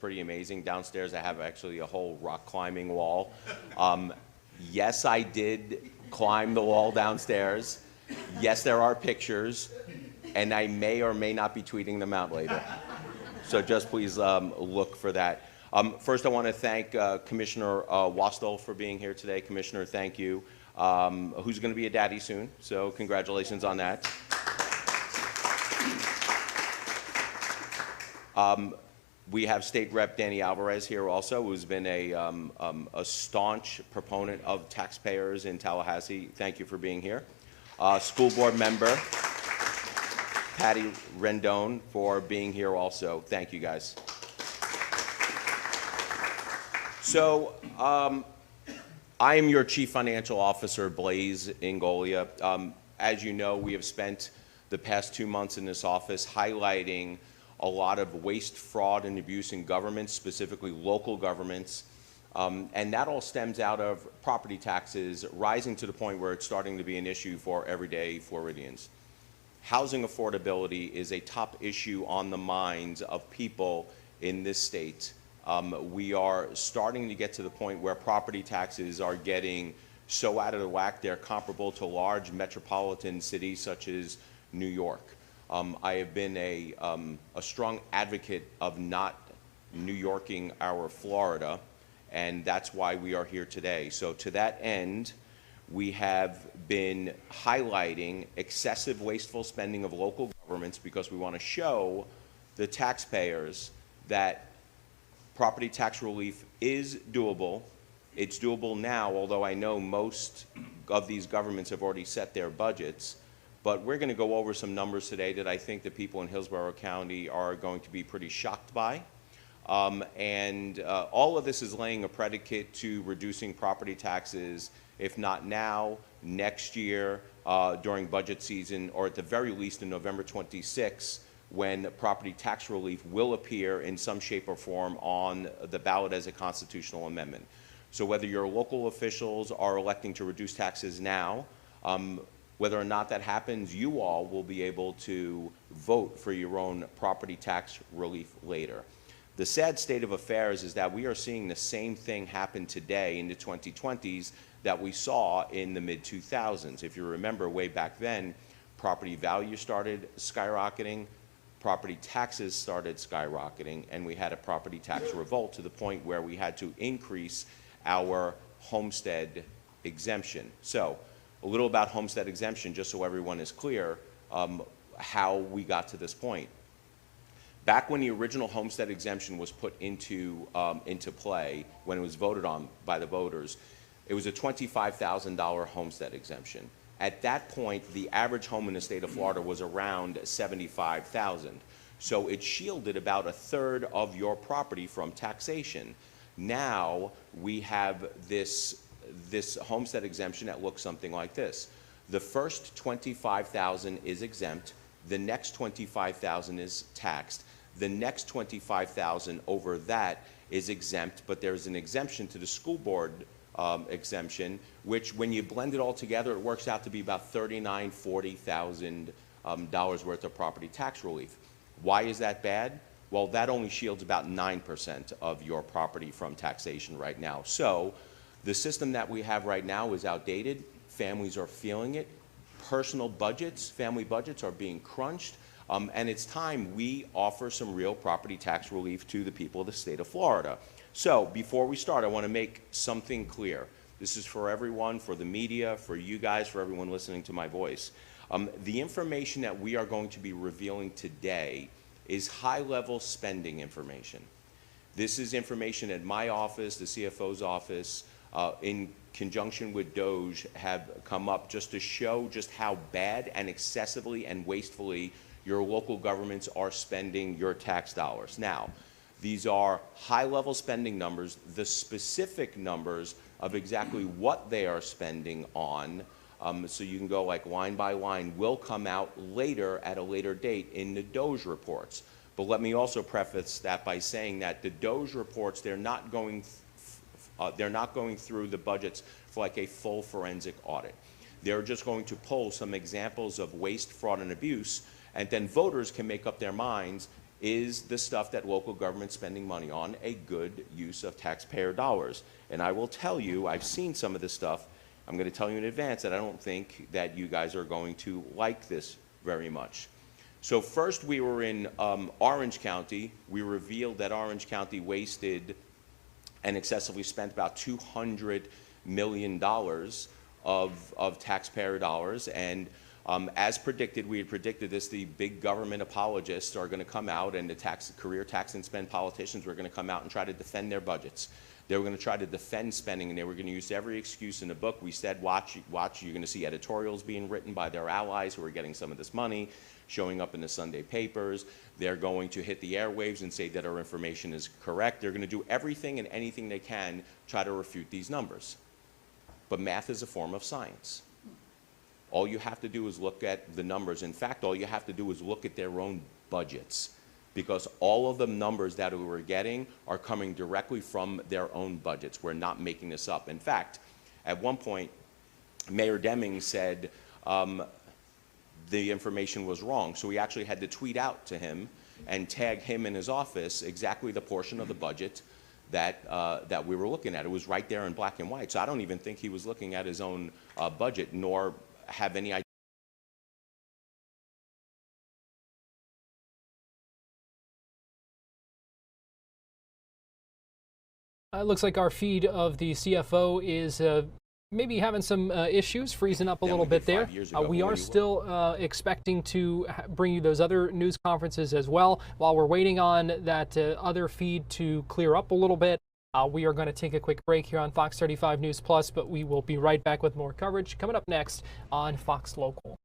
pretty amazing. Downstairs, I have actually a whole rock climbing wall. Yes, I did climb the wall downstairs. Yes, there are pictures, and I may or may not be tweeting them out later. So just please look for that. First, I want to thank Commissioner Wasteful for being here today. Commissioner, thank you. Who's going to be a daddy soon, so congratulations on that. We have State Rep Danny Alvarez here also, who's been a staunch proponent of taxpayers in Tallahassee. Thank you for being here. School board member Patty Rendon for being here also. Thank you, guys. So I am your Chief Financial Officer, Blaise Ingoglia. As you know, we have spent the past 2 months in this office highlighting a lot of waste, fraud, and abuse in governments, specifically local governments. And that all stems out of property taxes rising to the point where it's starting to be an issue for everyday Floridians. Housing affordability is a top issue on the minds of people in this state. We are starting to get to the point where property taxes are getting so out of the whack, they're comparable to large metropolitan cities such as New York. I have been a strong advocate of not New Yorking our Florida, and that's why we are here today. So to that end, we have been highlighting excessive wasteful spending of local governments because we want to show the taxpayers that property tax relief is doable. It's doable now, although I know most of these governments have already set their budgets. But we're going to go over some numbers today that I think the people in Hillsborough County are going to be pretty shocked by. All of this is laying a predicate to reducing property taxes, if not now, next year, during budget season, or at the very least in November 26, when property tax relief will appear in some shape or form on the ballot as a constitutional amendment. So whether your local officials are electing to reduce taxes now, whether or not that happens, you all will be able to vote for your own property tax relief later. The sad state of affairs is that we are seeing the same thing happen today in the 2020s that we saw in the mid-2000s. If you remember, way back then, property value started skyrocketing, property taxes started skyrocketing, and we had a property tax revolt to the point where we had to increase our homestead exemption. So, a little about homestead exemption, just so everyone is clear how we got to this point. Back when the original homestead exemption was put into play, when it was voted on by the voters, it was a $25,000 homestead exemption. At that point, the average home in the state of Florida was around $75,000. So it shielded about a third of your property from taxation. Now we have this homestead exemption that looks something like this. The first $25,000 is exempt. The next $25,000 is taxed. The next $25,000 over that is exempt, but there's an exemption to the school board exemption, which when you blend it all together, it works out to be about $39,000, $40,000 worth of property tax relief. Why is that bad? Well, that only shields about 9% of your property from taxation right now. So the system that we have right now is outdated. Families are feeling it. Personal budgets, family budgets are being crunched. And it's time we offer some real property tax relief to the people of the state of Florida. So before we start, I want to make something clear. This is for everyone, for the media, for you guys, for everyone listening to my voice. The information that we are going to be revealing today is high-level spending information. This is information at my office, the CFO's office, in conjunction with DOJ, have come up just to show just how bad and excessively and wastefully your local governments are spending your tax dollars. Now, these are high-level spending numbers. The specific numbers of exactly what they are spending on, so you can go like line by line, will come out later at a later date in the DOJ reports. But let me also preface that by saying that the DOJ reports, they're not going through the budgets for like a full forensic audit. They're just going to pull some examples of waste, fraud, and abuse, and then voters can make up their minds is the stuff that local government's spending money on a good use of taxpayer dollars? And I will tell you, I've seen some of this stuff. I'm going to tell you in advance that I don't think that you guys are going to like this very much. So first we were in Orange County. We revealed that Orange County wasted and excessively spent about $200 million of taxpayer dollars. And as predicted, we had predicted this, the big government apologists are going to come out, and the career tax and spend politicians were going to come out and try to defend their budgets. They were going to try to defend spending, and they were going to use every excuse in the book. We said, watch, you're going to see editorials being written by their allies who are getting some of this money, showing up in the Sunday papers. They're going to hit the airwaves and say that our information is correct. They're going to do everything and anything they can to try to refute these numbers. But math is a form of science. All you have to do is look at the numbers. In fact, all you have to do is look at their own budgets, because all of the numbers that we were getting are coming directly from their own budgets. We're not making this up. In fact, at one point, Mayor Deming said the information was wrong. So we actually had to tweet out to him and tag him in his office exactly the portion of the budget that we were looking at. It was right there in black and white. So I don't even think he was looking at his own budget, nor have any idea. It looks like our feed of the CFO is maybe having some issues, freezing up a little bit there. We are still expecting to bring you those other news conferences as well. While we're waiting on that other feed to clear up a little bit, we are going to take a quick break here on Fox 35 News Plus, but we will be right back with more coverage coming up next on Fox Local.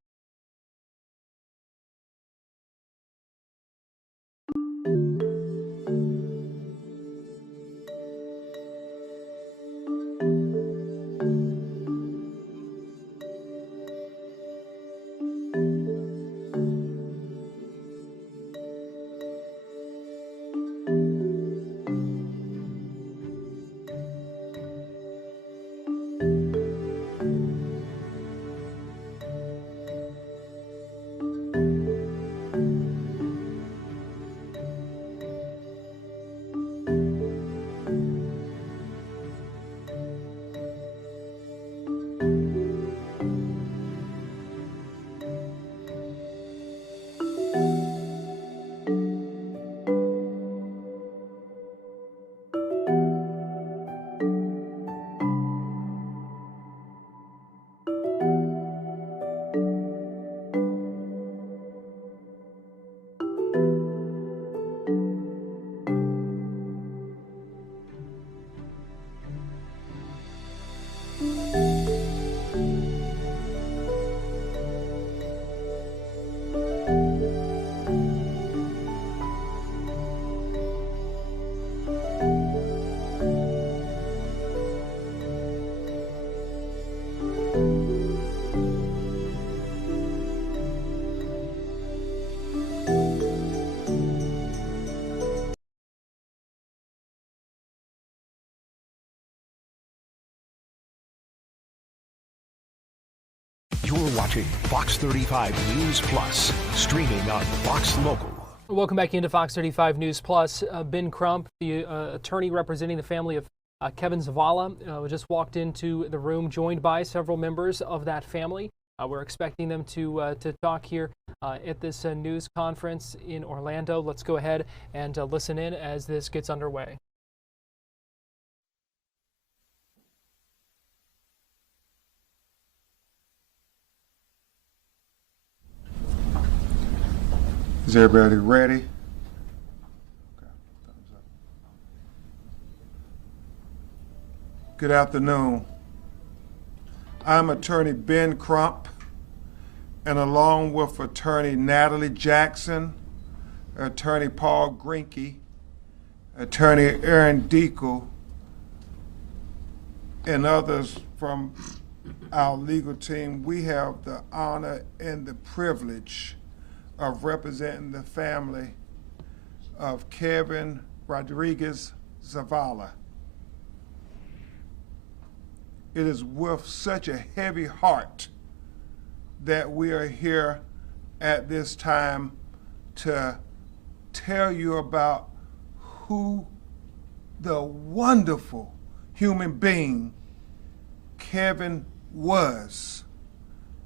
You're watching Fox 35 News Plus, streaming on Fox Local. Welcome back into Fox 35 News Plus. Ben Crump, the attorney representing the family of Kevin Zavala, just walked into the room, joined by several members of that family. We're expecting them to talk here at this news conference in Orlando. Let's go ahead and listen in as this gets underway. Is everybody ready? Okay. Thumbs up. Good afternoon. I'm attorney Ben Crump, and along with attorney Natalie Jackson, attorney Paul Grinke, attorney Aaron Deacle, and others from our legal team, we have the honor and the privilege of representing the family of Kevin Rodriguez Zavala. It is with such a heavy heart that we are here at this time to tell you about who the wonderful human being Kevin was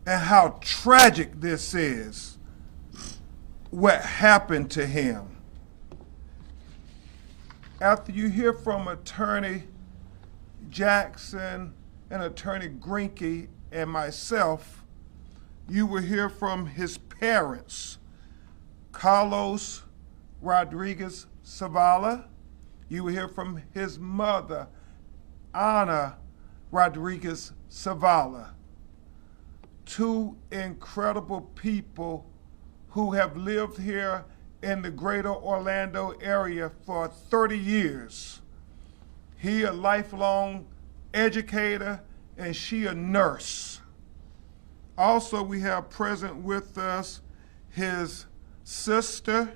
and how tragic this is, what happened to him. After you hear from Attorney Jackson and Attorney Greinke and myself, you will hear from his parents, Carlos Rodriguez Zavala. You will hear from his mother, Ana Rodriguez Zavala. Two incredible people who have lived here in the greater Orlando area for 30 years. He a lifelong educator and she a nurse. Also, we have present with us his sister,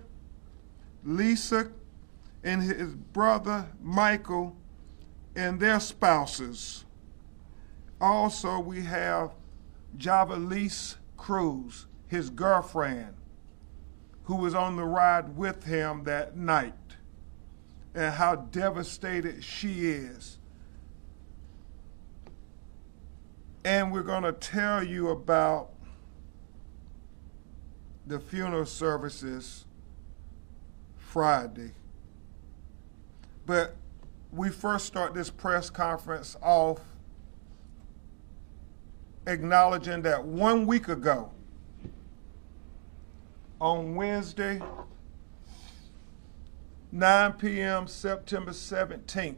Lisa, and his brother, Michael, and their spouses. Also, we have Javalise Cruz, his girlfriend, who was on the ride with him that night, and how devastated she is. And we're going to tell you about the funeral services Friday. But we first start this press conference off acknowledging that 1 week ago, on Wednesday, 9 p.m., September 17th,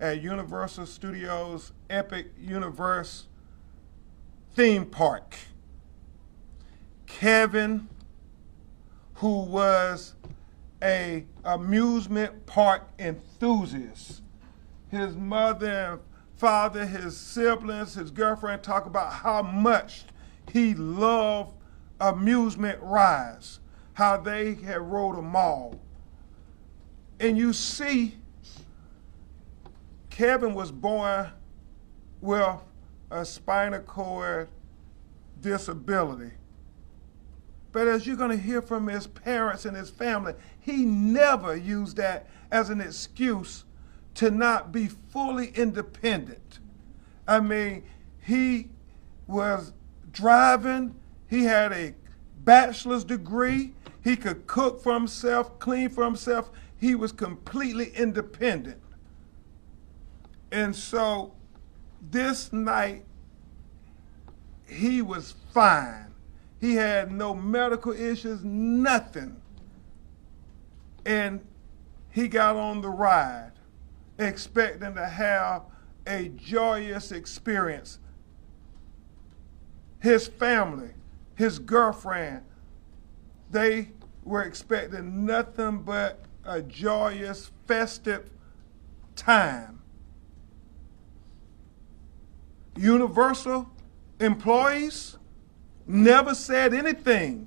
at Universal Studios Epic Universe theme park, Kevin, who was an amusement park enthusiast, his mother and father, his siblings, his girlfriend talk about how much he loved amusement rides, how they had rode them all. And you see, Kevin was born with a spinal cord disability. But as you're going to hear from his parents and his family, he never used that as an excuse to not be fully independent. I mean, he was driving, he had a bachelor's degree, he could cook for himself, clean for himself, he was completely independent. And so this night, he was fine. He had no medical issues, nothing. And he got on the ride, expecting to have a joyous experience. His family, his girlfriend, they were expecting nothing but a joyous, festive time. Universal employees never said anything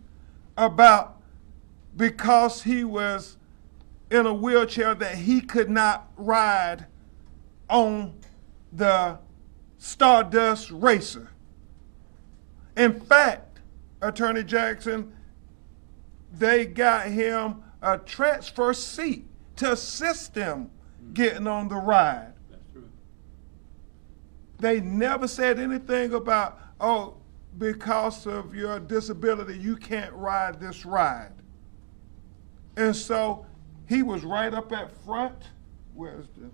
about because he was in a wheelchair that he could not ride on the Stardust Racer. In fact, Attorney Jackson, they got him a transfer seat to assist him getting on the ride. That's true. They never said anything about, oh, because of your disability, you can't ride this ride. And so he was right up at front. Where's the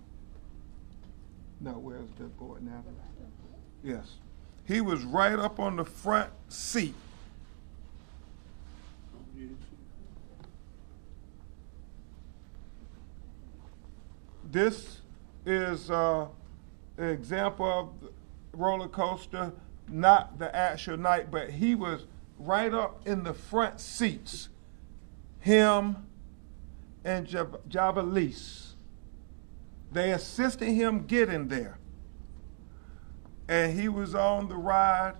board now? Yes. He was right up on the front seat. This is an example of the roller coaster, not the actual night, but he was right up in the front seats. Him and Javalise. They assisted him getting there. And he was on the ride.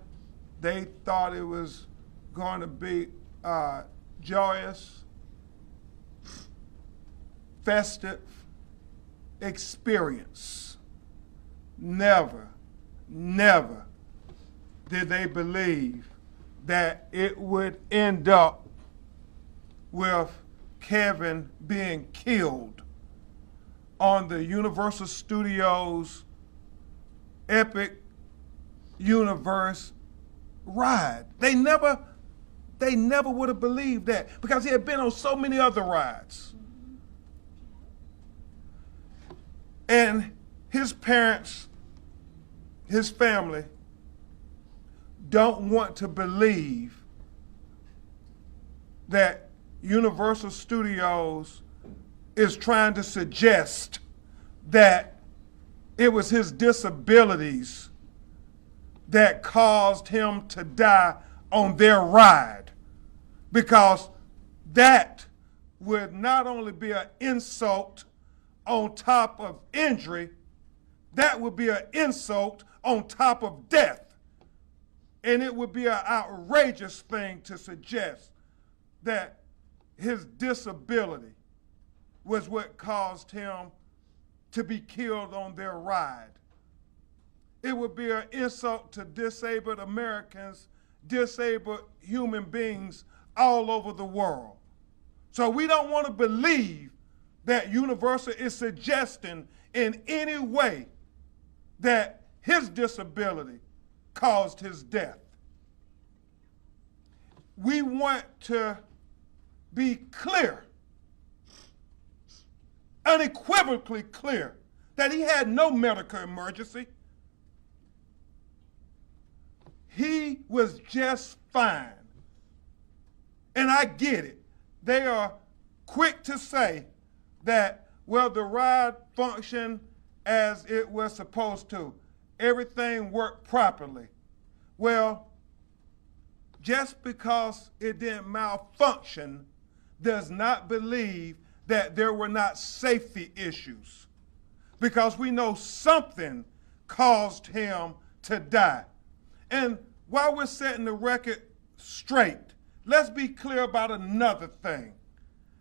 They thought it was going to be joyous, festive experience. Never, never did they believe that it would end up with Kevin being killed on the Universal Studios Epic Universe ride. They never would have believed that because he had been on so many other rides. And his parents, his family, don't want to believe that Universal Studios is trying to suggest that it was his disabilities that caused him to die on their ride, because that would not only be an insult on top of injury, that would be an insult on top of death. And it would be an outrageous thing to suggest that his disability was what caused him to be killed on their ride. It would be an insult to disabled Americans, disabled human beings all over the world. So we don't want to believe that Universal is suggesting in any way that his disability caused his death. We want to be clear, unequivocally clear, that he had no medical emergency. He was just fine. And I get it. They are quick to say that, well, the ride functioned as it was supposed to. Everything worked properly. Well, just because it didn't malfunction does not believe that there were not safety issues, because we know something caused him to die. And while we're setting the record straight, let's be clear about another thing.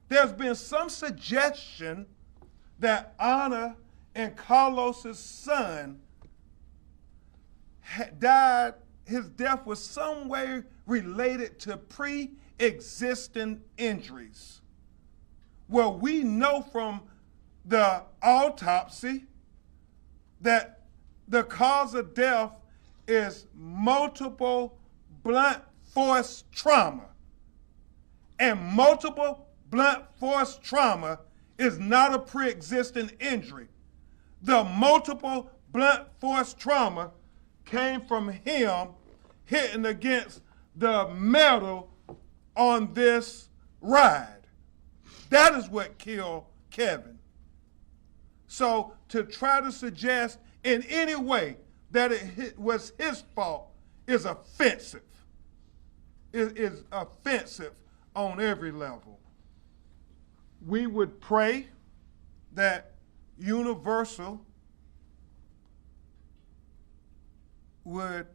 There's been some suggestion that Anna and Carlos's son died, his death was some way related to pre-existing injuries. Well, we know from the autopsy that the cause of death is multiple blunt force trauma. And multiple blunt force trauma is not a pre-existing injury. The multiple blunt force trauma came from him hitting against the metal on this ride. That is what killed Kevin. So to try to suggest in any way that it was his fault is offensive. It is offensive on every level. We would pray that Universal would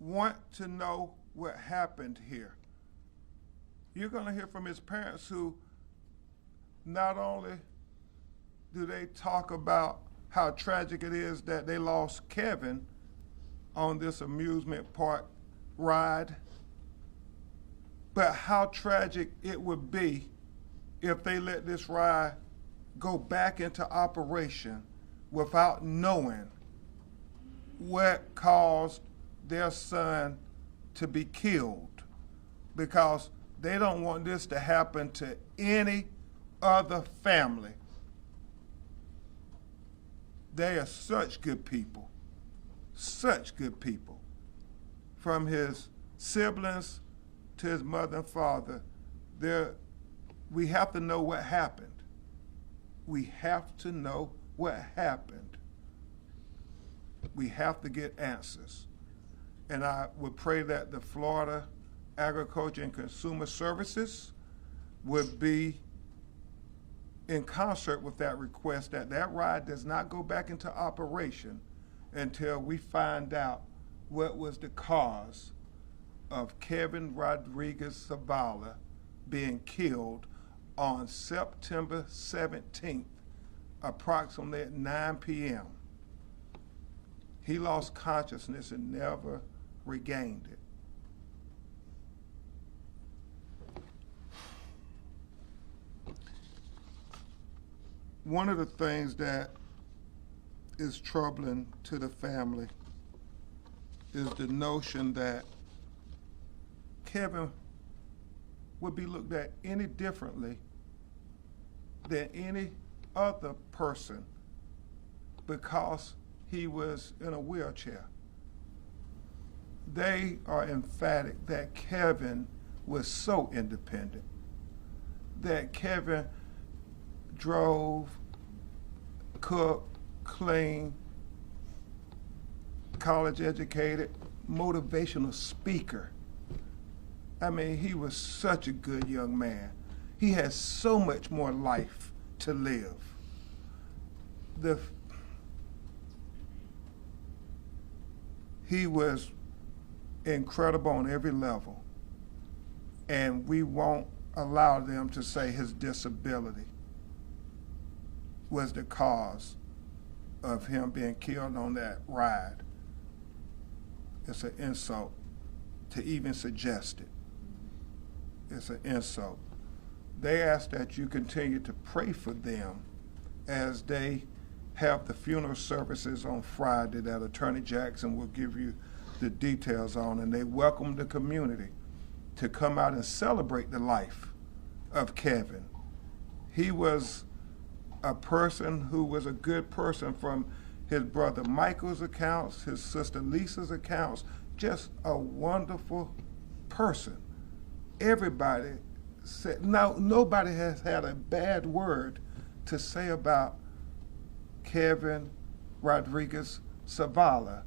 want to know what happened here. You're going to hear from his parents, who not only do they talk about how tragic it is that they lost Kevin on this amusement park ride, but how tragic it would be if they let this ride go back into operation without knowing what caused their son to be killed, because they don't want this to happen to any other family. They are such good people, such good people. From his siblings to his mother and father, we have to know what happened. We have to know what happened. We have to get answers. And I would pray that the Florida Agriculture and Consumer Services would be in concert with that request, that that ride does not go back into operation until we find out what was the cause of Kevin Rodriguez Zavala being killed on September 17th, approximately at 9 p.m. He lost consciousness and never regained it. one of the things that is troubling to the family is the notion that Kevin would be looked at any differently than any other person because he was in a wheelchair. They are emphatic that Kevin was so independent, that Kevin drove, cooked, cleaned, college educated, motivational speaker. I mean, he was such a good young man. He has so much more life to live. He was incredible on every level, and we won't allow them to say his disability was the cause of him being killed on that ride. It's an insult to even suggest it. It's an insult. They ask that you continue to pray for them as they have the funeral services on Friday that Attorney Jackson will give you the details on, and they welcome the community to come out and celebrate the life of Kevin. He was a person who was a good person from his brother Michael's accounts, his sister Lisa's accounts, just a wonderful person. Everybody said, no, nobody has had a bad word to say about Kevin Rodriguez Zavala.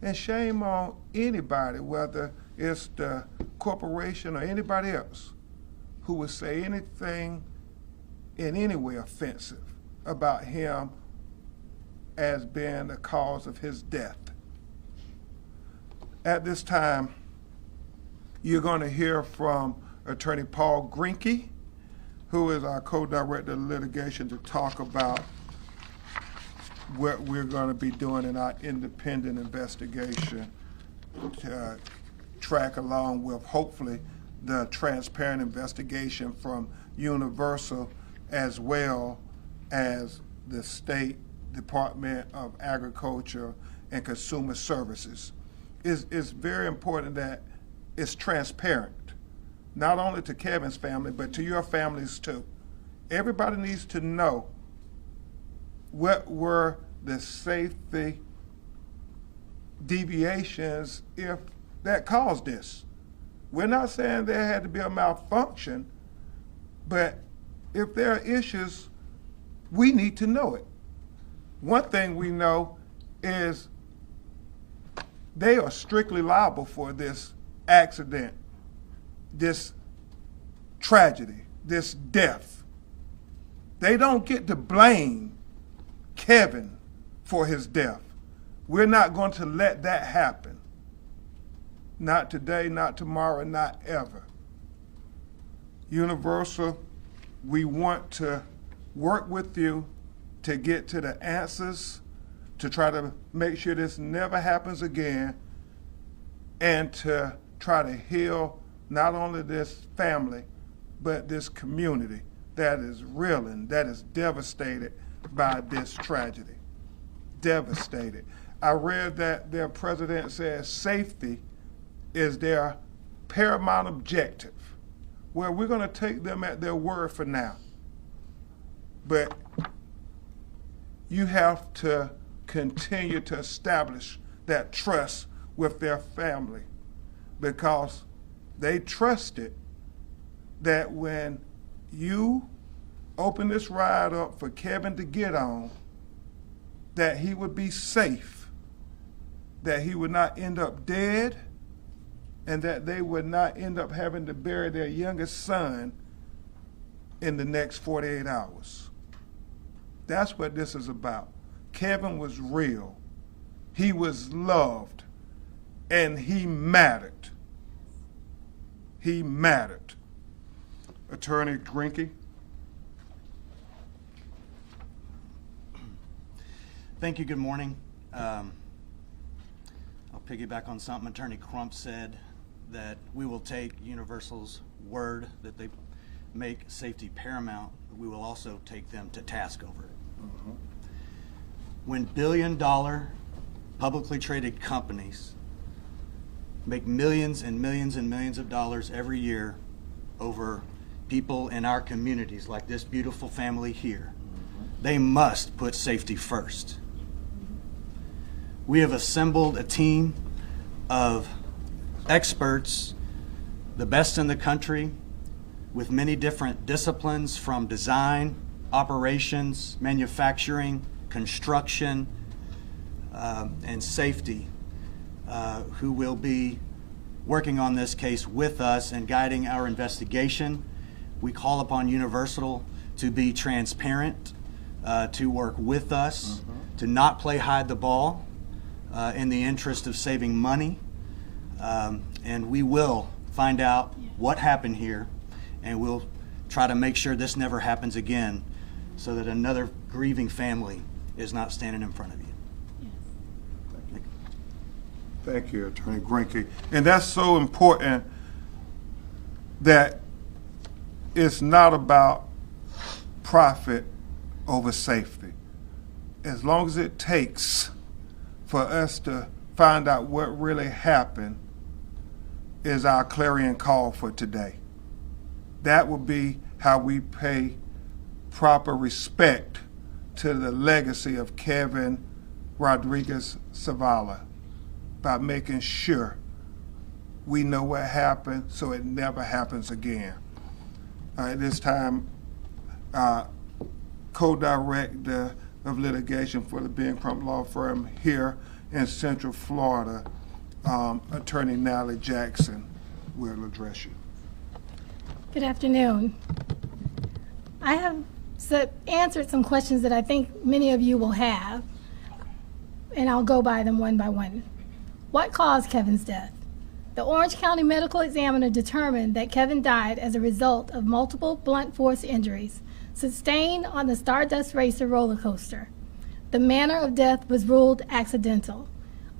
And shame on anybody, whether it's the corporation or anybody else, who would say anything in any way offensive about him as being the cause of his death. At this time, you're going to hear from Attorney Paul Grinke, who is our co-director of litigation, to talk about what we're going to be doing in our independent investigation to track along with, hopefully, the transparent investigation from Universal as well as the State Department of Agriculture and Consumer Services. It's very important that it's transparent, not only to Kevin's family, but to your families too. Everybody needs to know what were the safety deviations if that caused this. We're not saying there had to be a malfunction, but if there are issues, we need to know it. One thing we know is they are strictly liable for this accident, this tragedy, this death. They don't get to blame Kevin for his death. We're not going to let that happen. Not today, not tomorrow, not ever. Universal, we want to work with you to get to the answers, to try to make sure this never happens again, and to try to heal not only this family, but this community that is reeling, that is devastated by this tragedy. Devastated. I read that their president says safety is their paramount objective. Well, we're going to take them at their word for now. But you have to continue to establish that trust with their family, because they trusted that when you open this ride up for Kevin to get on, that he would be safe, that he would not end up dead, and that they would not end up having to bury their youngest son in the next 48 hours. That's what this is about. Kevin was real. He was loved, and he mattered. He mattered. Attorney Grinke. Thank you. Good morning. I'll piggyback on something Attorney Crump said, that we will take Universal's word that they make safety paramount, we will also take them to task over it. When billion-dollar publicly traded companies make millions and millions and millions of dollars every year over people in our communities, like this beautiful family here, they must put safety first. We have assembled a team of experts, the best in the country, with many different disciplines from design, operations, manufacturing, construction, and safety, who will be working on this case with us and guiding our investigation. We call upon Universal to be transparent, to work with us, to not play hide the ball in the interest of saving money. And we will find out what happened here, and we'll try to make sure this never happens again so that another grieving family is not standing in front of you. Thank you, Attorney Grinke. And that's so important, that it's not about profit over safety. As long as it takes for us to find out what really happened is our clarion call for today. That will be how we pay proper respect to the legacy of Kevin Rodriguez Zavala, by making sure we know what happened so it never happens again. At this time, co-director of litigation for the Ben Crump law firm here in Central Florida, Attorney Natalie Jackson will address you. Good afternoon. I have answered some questions that I think many of you will have, and I'll go by them one by one. What caused Kevin's death? The Orange County Medical Examiner determined that Kevin died as a result of multiple blunt force injuries sustained on the Stardust Racer Roller Coaster. The manner of death was ruled accidental.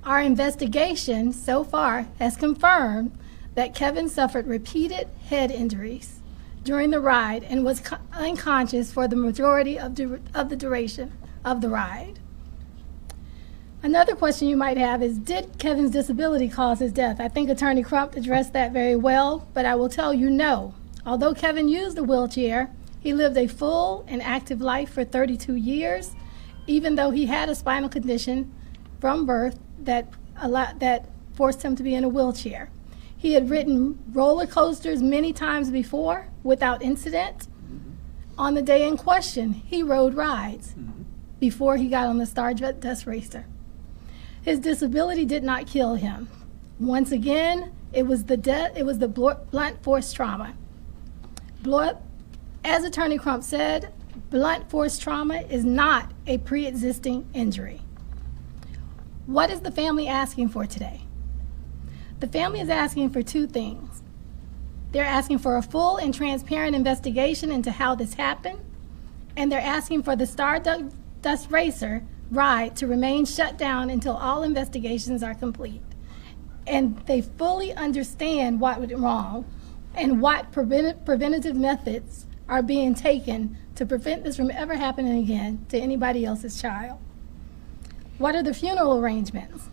Our investigation so far has confirmed that Kevin suffered repeated head injuries during the ride and was unconscious for the majority of the duration of the ride. Another question you might have is, did Kevin's disability cause his death? I think Attorney Crump addressed that very well, but I will tell you no. Although Kevin used a wheelchair, he lived a full and active life for 32 years, even though he had a spinal condition from birth that forced him to be in a wheelchair. He had ridden roller coasters many times before without incident. On the day in question, he rode rides before he got on the Stardust Racer. His disability did not kill him. Once again, it was the blunt force trauma. As Attorney Crump said, blunt force trauma is not a pre-existing injury. What is the family asking for today? The family is asking for two things. They're asking for a full and transparent investigation into how this happened, and they're asking for the Stardust Racer ride to remain shut down until all investigations are complete. And they fully understand what went wrong and what preventative methods are being taken to prevent this from ever happening again to anybody else's child. What are the funeral arrangements?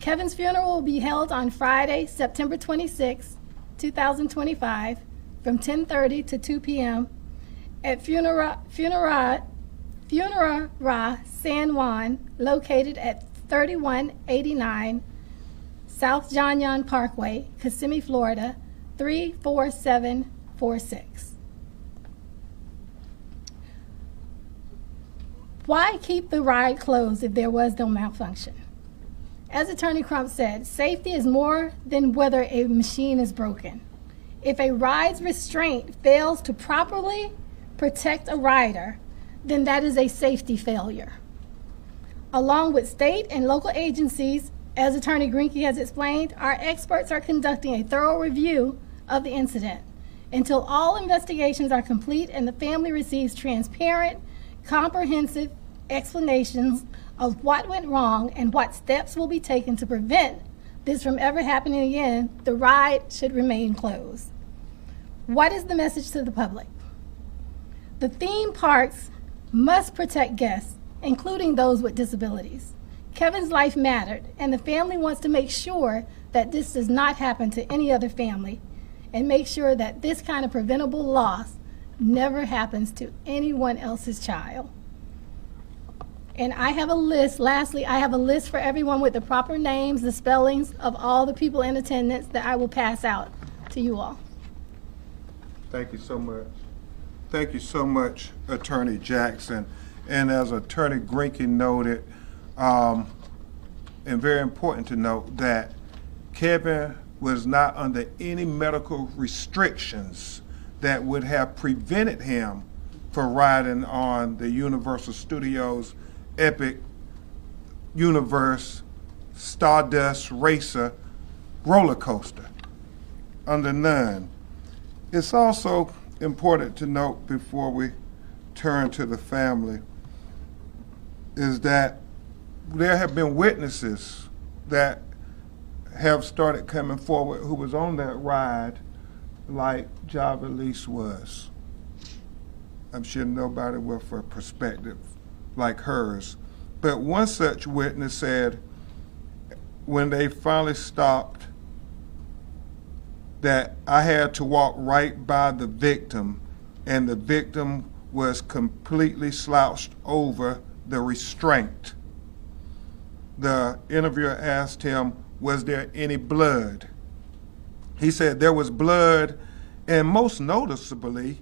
Kevin's funeral will be held on Friday, September 26, 2025, from 10:30 to 2 p.m. at Funerara San Juan, located at 3189 South John Young Parkway, Kissimmee, Florida, 34746. Why keep the ride closed if there was no malfunction? As Attorney Crump said, safety is more than whether a machine is broken. If a ride's restraint fails to properly protect a rider, then that is a safety failure. Along with state and local agencies, as Attorney Grinke has explained, our experts are conducting a thorough review of the incident until all investigations are complete and the family receives transparent, comprehensive explanations of what went wrong and what steps will be taken to prevent this from ever happening again. The ride should remain closed. What is the message to the public? The theme parks must protect guests, including those with disabilities. Kevin's life mattered, and the family wants to make sure that this does not happen to any other family, and make sure that this kind of preventable loss never happens to anyone else's child. And I have a list, lastly, I have a list for everyone with the proper names, the spellings of all the people in attendance that I will pass out to you all. Thank you so much. Thank you so much, Attorney Jackson. And as Attorney Grinke noted, and very important to note, that Kevin was not under any medical restrictions that would have prevented him from riding on the Universal Studios Epic Universe Stardust Racer Roller Coaster. Under none. It's also important to note, before we turn to the family, is that there have been witnesses that have started coming forward who was on that ride, like Javalise was. I'm sure nobody with a perspective like hers. But one such witness said when they finally stopped that I had to walk right by the victim, and the victim was completely slouched over the restraint. The interviewer asked him, was there any blood? He said there was blood, and most noticeably,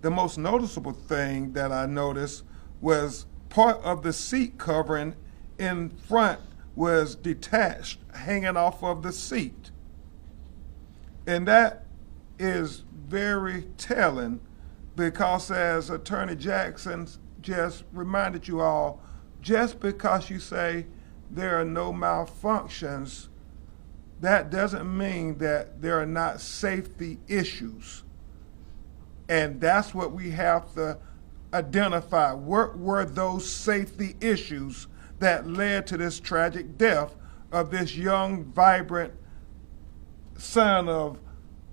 the most noticeable thing that I noticed was part of the seat covering in front was detached, hanging off of the seat. And that is very telling, because as Attorney Jackson just reminded you all, just because you say there are no malfunctions, that doesn't mean that there are not safety issues. And that's what we have to identify. What were those safety issues that led to this tragic death of this young, vibrant son of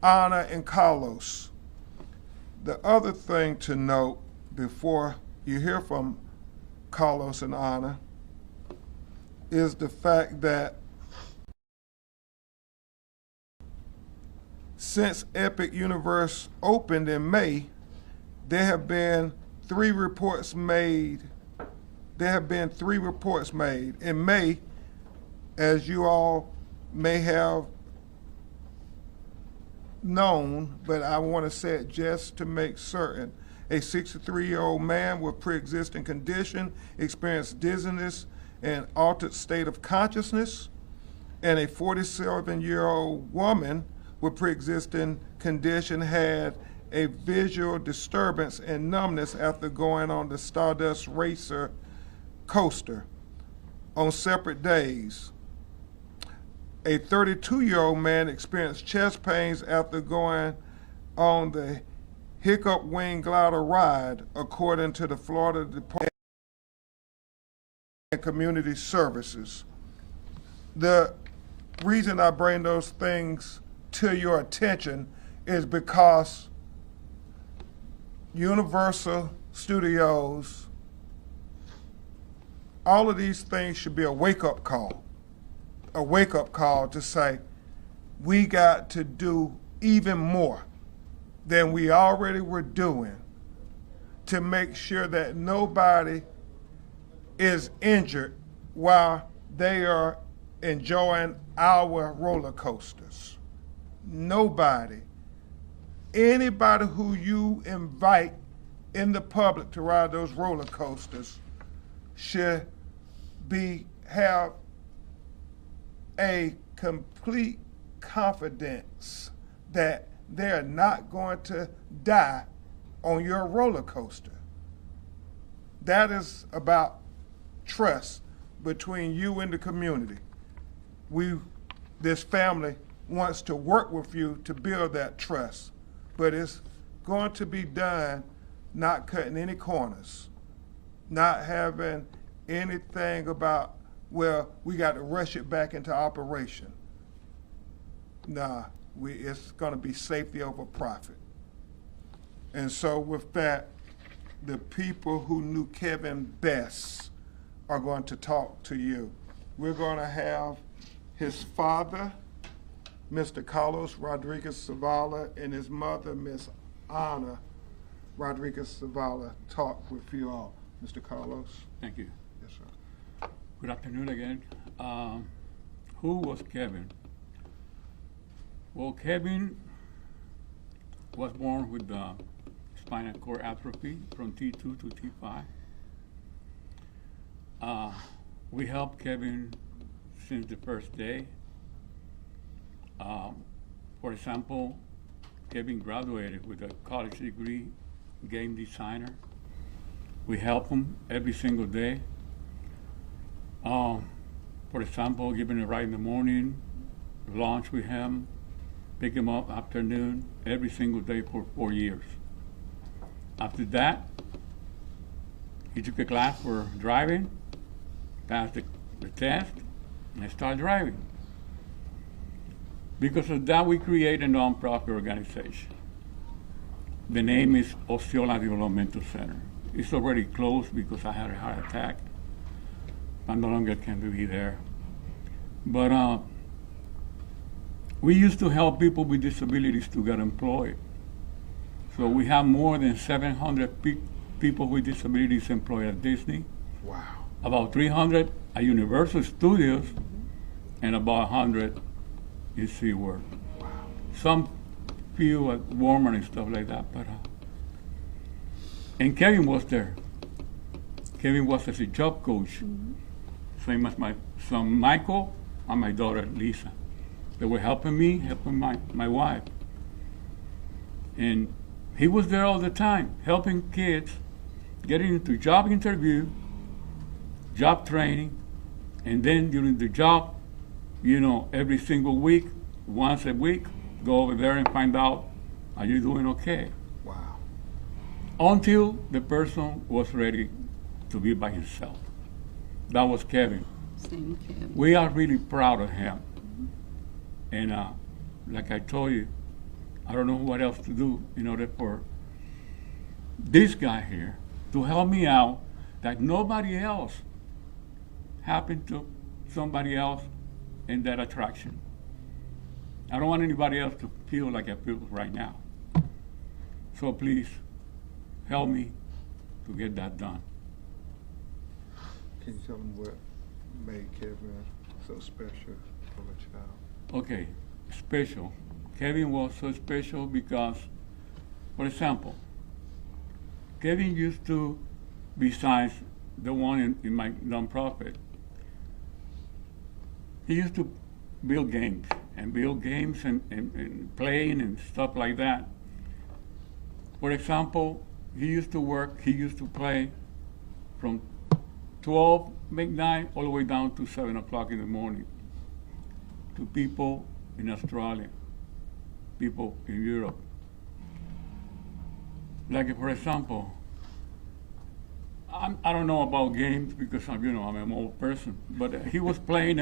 Anna and Carlos? The other thing to note before you hear from Carlos and Anna is the fact that since Epic Universe opened in May, there have been 3 reports made. There have been 3 reports made. In May, as you all may have known, but I want to say it just to make certain, a 63-year-old man with pre-existing condition experienced dizziness and altered state of consciousness, and a 47-year-old woman with pre-existing condition had a visual disturbance and numbness after going on the Stardust Racer coaster on separate days. A 32-year-old man experienced chest pains after going on the Hiccup Wing Glider ride, according to the Florida Department of Community Services. The reason I bring those things to your attention is because Universal Studios, all of these things should be a wake-up call to say, we got to do even more than we already were doing to make sure that nobody is injured while they are enjoying our roller coasters. Nobody. Anybody who you invite in the public to ride those roller coasters should have a complete confidence that they're not going to die on your roller coaster. That is about trust between you and the community. This family wants to work with you to build that trust, but it's going to be done not cutting any corners, not having anything about, well, we got to rush it back into operation. Nah, it's going to be safety over profit. And so with that, the people who knew Kevin best are going to talk to you. We're going to have his father, Mr. Carlos Rodriguez Zavala, and his mother, Miss Ana Rodriguez Zavala, talk with you all. Mr. Carlos? Thank you. Yes, sir. Good afternoon again. Who was Kevin? Well, Kevin was born with spinal cord atrophy from T2 to T5. We helped Kevin since the first day. For example, Kevin graduated with a college degree, game designer. We help him every single day. For example, giving a ride in the morning, lunch with him, pick him up afternoon, every single day for 4 years. After that, he took a class for driving, passed the test, and started driving. Because of that, we create a nonprofit organization. The name is Osceola Developmental Center. It's already closed because I had a heart attack. I no longer can be there. But we used to help people with disabilities to get employed. So we have more than 700 people with disabilities employed at Disney. Wow. About 300 at Universal Studios, and about 100 in SeaWorld. Wow. Some few at Walmart and stuff like that. But and Kevin was there. Kevin was as a job coach, same as my son Michael and my daughter Lisa. They were helping me, helping my wife. And he was there all the time, helping kids, getting into job interview, job training, and then during the job, you know, every single week, once a week, go over there and find out, are you doing okay? Wow. Until the person was ready to be by himself. That was Kevin. Same Kevin. We are really proud of him. And like I told you, I don't know what else to do in order for this guy here to help me out that nobody else happened to somebody else in that attraction. I don't want anybody else to feel like I feel right now. So please, help me to get that done. Can you tell them what made Kevin so special for the child? Okay, special. Kevin was so special because, for example, Kevin used to, besides the one in my nonprofit, he used to build games and playing and stuff like that. For example, he used to play from 12 midnight all the way down to 7 o'clock in the morning to people in Australia, people in Europe. Like, for example, I don't know about games because I'm an old person, but he was playing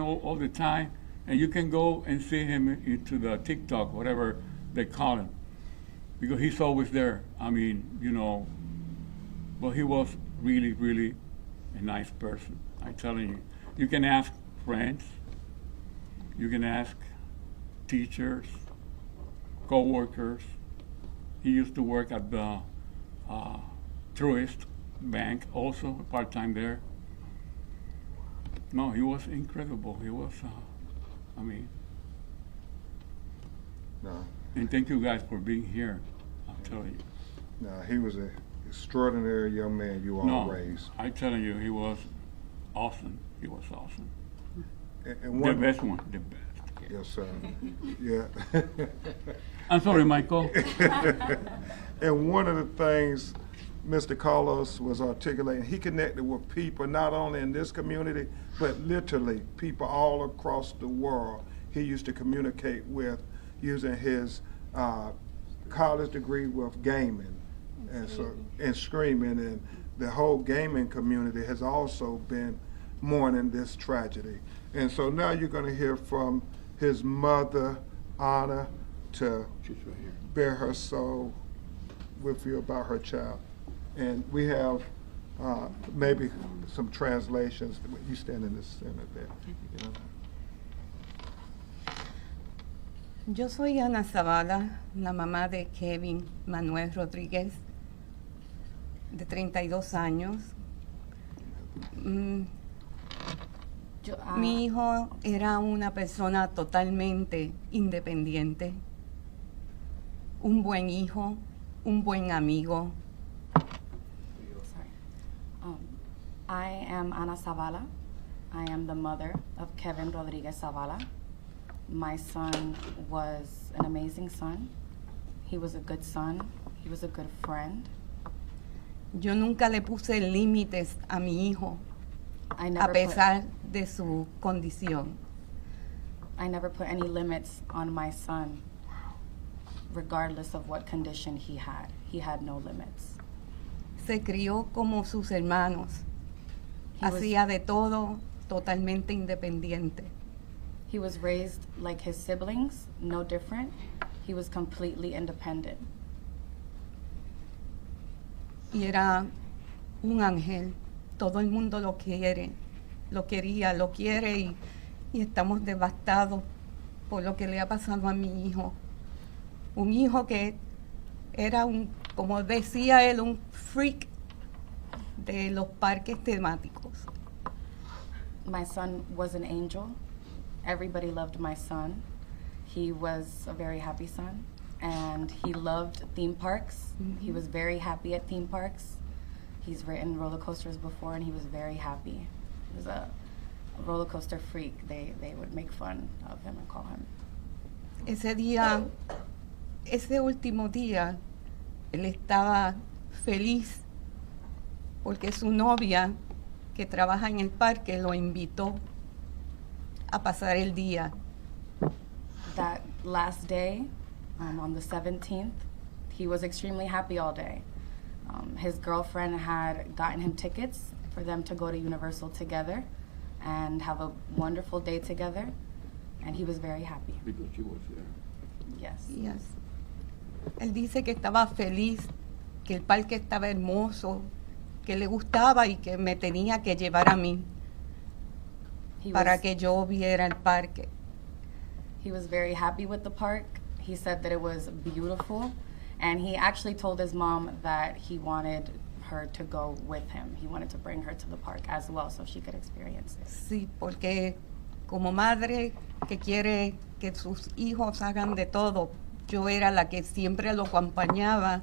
all the time, and you can go and see him into the TikTok, whatever they call him, because he's always there. I mean, but he was really, really a nice person. I'm telling you. You can ask friends, you can ask teachers, co-workers. He used to work at the Truist Bank, also part-time there. No, he was incredible. He was, No. And thank you guys for being here, I'll tell you. No, he was an extraordinary young man you all raised. I'm telling you, he was awesome. He was awesome. And The best one, the best. Yes, sir. Yeah. I'm sorry, Michael. And one of the things Mr. Carlos was articulating, he connected with people not only in this community, but literally people all across the world. He used to communicate with using his college degree with gaming and screaming, and the whole gaming community has also been mourning this tragedy. And so now you're going to hear from his mother, Ana, to She's right here. bear her soul with you about her child. And we have maybe some translations. You stand in the center there. You know? Yo soy Ana Zavala, la mamá de Kevin Manuel Rodríguez, de 32 años. Mi hijo era una persona totalmente independiente, un buen hijo, un buen amigo. I am Ana Zavala. I am the mother of Kevin Rodríguez Zavala. My son was an amazing son. He was a good son. He was a good friend. Yo nunca le puse límites a mi hijo, a pesar de su condición. I never put any limits on my son, regardless of what condition he had. He had no limits. Se crió como sus hermanos. Hacía de todo, totalmente independiente. He was raised like his siblings, no different. He was completely independent. Y era un ángel. Todo el mundo lo quiere, lo quería, lo quiere y estamos devastados por lo que le ha pasado a mi hijo. Un hijo que era como decía él, un freak de los parques temáticos. My son was an angel. Everybody loved my son. He was a very happy son, and he loved theme parks. Mm-hmm. He was very happy at theme parks. He's ridden roller coasters before, and he was very happy. He was a roller coaster freak. They would make fun of him and call him. Ese último día, él estaba feliz porque su novia, que trabaja en el parque, lo invitó a pasar el día. That last day, on the 17th, he was extremely happy all day. His girlfriend had gotten him tickets for them to go to Universal together and have a wonderful day together, and he was very happy. Because she was there. Yes. Yes. Él dice que estaba feliz, que el parque estaba hermoso, que le gustaba y que me tenía que llevar a mí para que yo viera el parque. He was very happy with the park. He said that it was beautiful, and he actually told his mom that he wanted her to go with him. He wanted to bring her to the park as well so she could experience it. Sí, porque como madre que quiere que sus hijos hagan de todo, yo era la que siempre lo acompañaba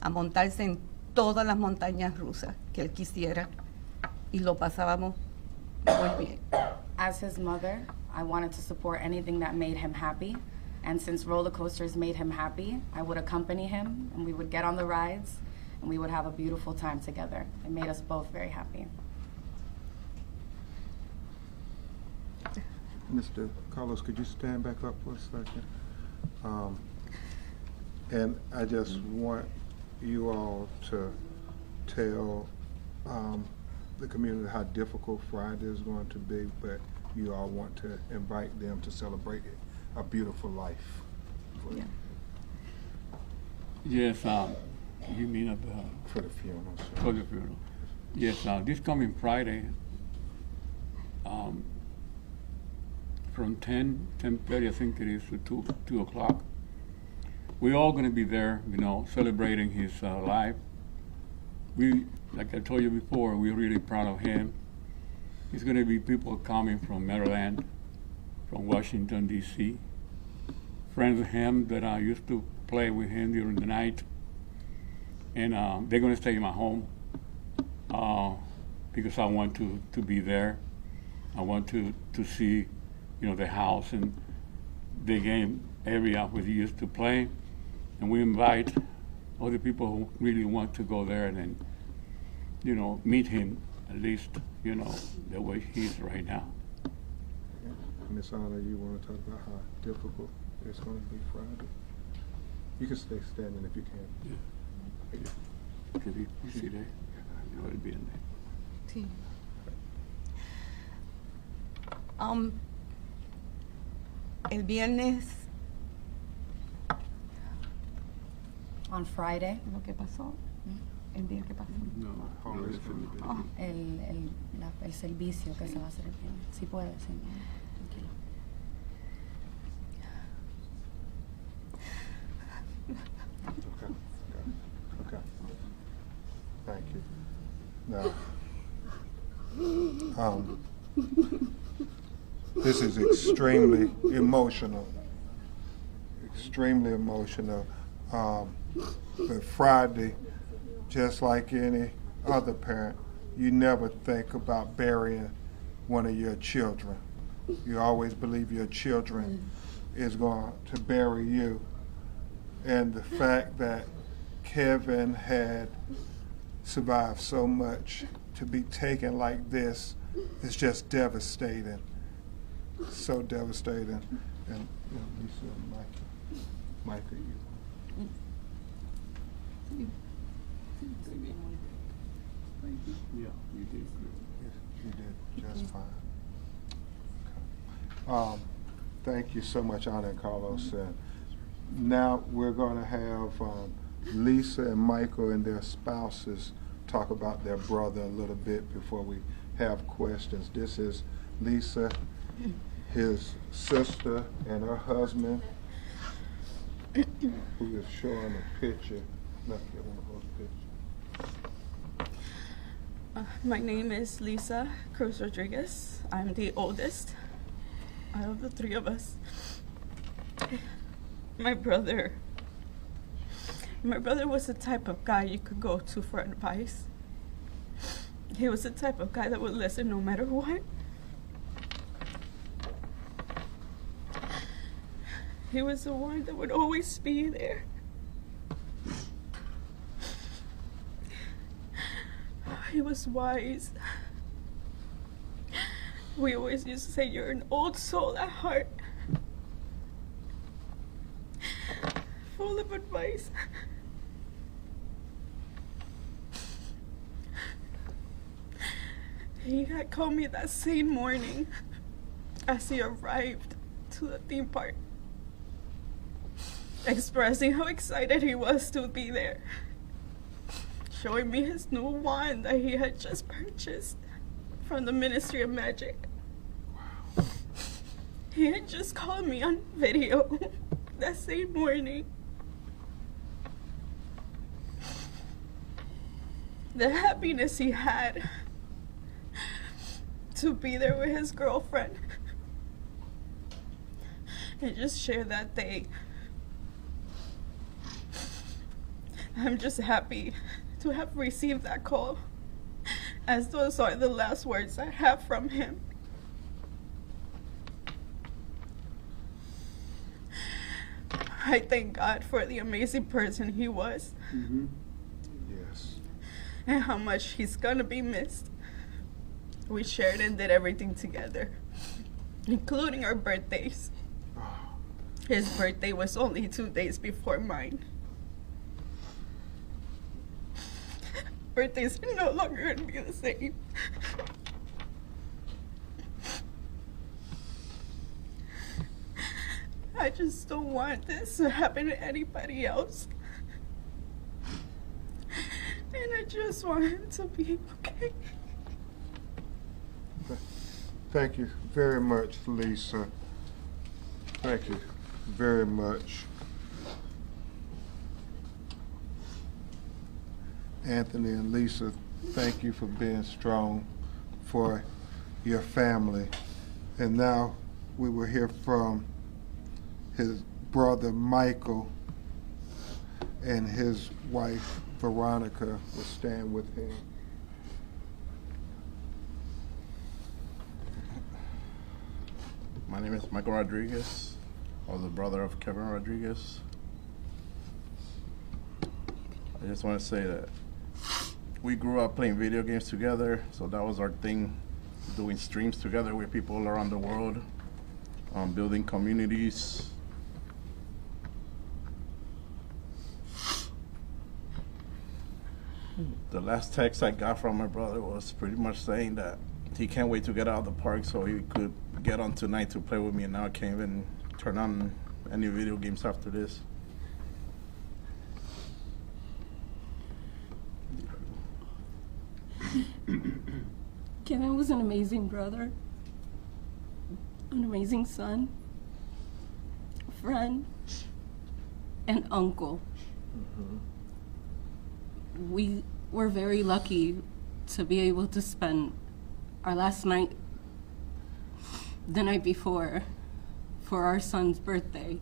a montarse en todas las montañas rusas que él quisiera y lo pasábamos muy bien. As his mother, I wanted to support anything that made him happy, and since roller coasters made him happy, I would accompany him and we would get on the rides and we would have a beautiful time together. It made us both very happy. Mr. Carlos, could you stand back up for a second? And I just want you all to tell the community how difficult Friday is going to be, but you all want to invite them to celebrate a beautiful life. Yeah. Yes, you mean for the funeral. For the funeral. Yes, this coming Friday, from 10:30, I think it is, to 2 o'clock. We're all going to be there, you know, celebrating his life. Like I told you before, we're really proud of him. There's going to be people coming from Maryland, from Washington, D.C., friends of him that I used to play with him during the night. And they're going to stay in my home because I want to be there. I want to see, you know, the house and the game area where he used to play. And we invite other people who really want to go there and then, you know, meet him at least, you know, the way he is right now. Ms. Anna, you want to talk about how difficult it's going to be Friday? You can stay standing if you can. Yeah. Can you see there? You know, it'll be in there. Sí. El viernes On Friday. Lo que pasó. El día que pasó. El servicio que se va a hacer el viernes. Si puede, sí. Tranquilo. Okay. Thank you. Now, this is extremely emotional. Extremely emotional. But Friday, just like any other parent, you never think about burying one of your children. You always believe your children is going to bury you. And the fact that Kevin had survived so much, to be taken like this is just devastating. So devastating. And you know, Lisa and Micah, you. Yeah, you did good. You did just fine. Okay. Thank you so much, Ana and Carlos. Now we're going to have Lisa and Michael and their spouses talk about their brother a little bit before we have questions. This is Lisa, his sister, and her husband, who is showing a picture. Let's get one of those pictures. My name is Lisa Cruz Rodriguez. I'm the oldest out of the three of us. My brother was the type of guy you could go to for advice. He was the type of guy that would listen no matter what. He was the one that would always be there. He was wise. We always used to say, you're an old soul at heart. Full of advice. He had called me that same morning as he arrived to the theme park, expressing how excited he was to be there, showing me his new wand that he had just purchased from the Ministry of Magic. Wow. He had just called me on video that same morning. The happiness he had to be there with his girlfriend and just share that day. I'm just happy to have received that call, as those are the last words I have from him. I thank God for the amazing person he was. Mm-hmm. Yes. And how much he's gonna be missed. We shared and did everything together, including our birthdays. His birthday was only 2 days before mine. Birthdays are no longer gonna be the same. I just don't want this to happen to anybody else. And I just want him to be okay. Thank you very much, Lisa. Thank you very much. Anthony and Lisa, thank you for being strong for your family. And now we will hear from his brother Michael, and his wife Veronica will stand with him. My name is Michael Rodriguez. I was the brother of Kevin Rodriguez. I just want to say that we grew up playing video games together, so that was our thing, doing streams together with people around the world, building communities. The last text I got from my brother was pretty much saying that he can't wait to get out of the park so he could get on tonight to play with me, and now I can't even turn on any video games after this. Kevin was an amazing brother, an amazing son, friend, and uncle. We were very lucky to be able to spend our last night, the night before, for our son's birthday.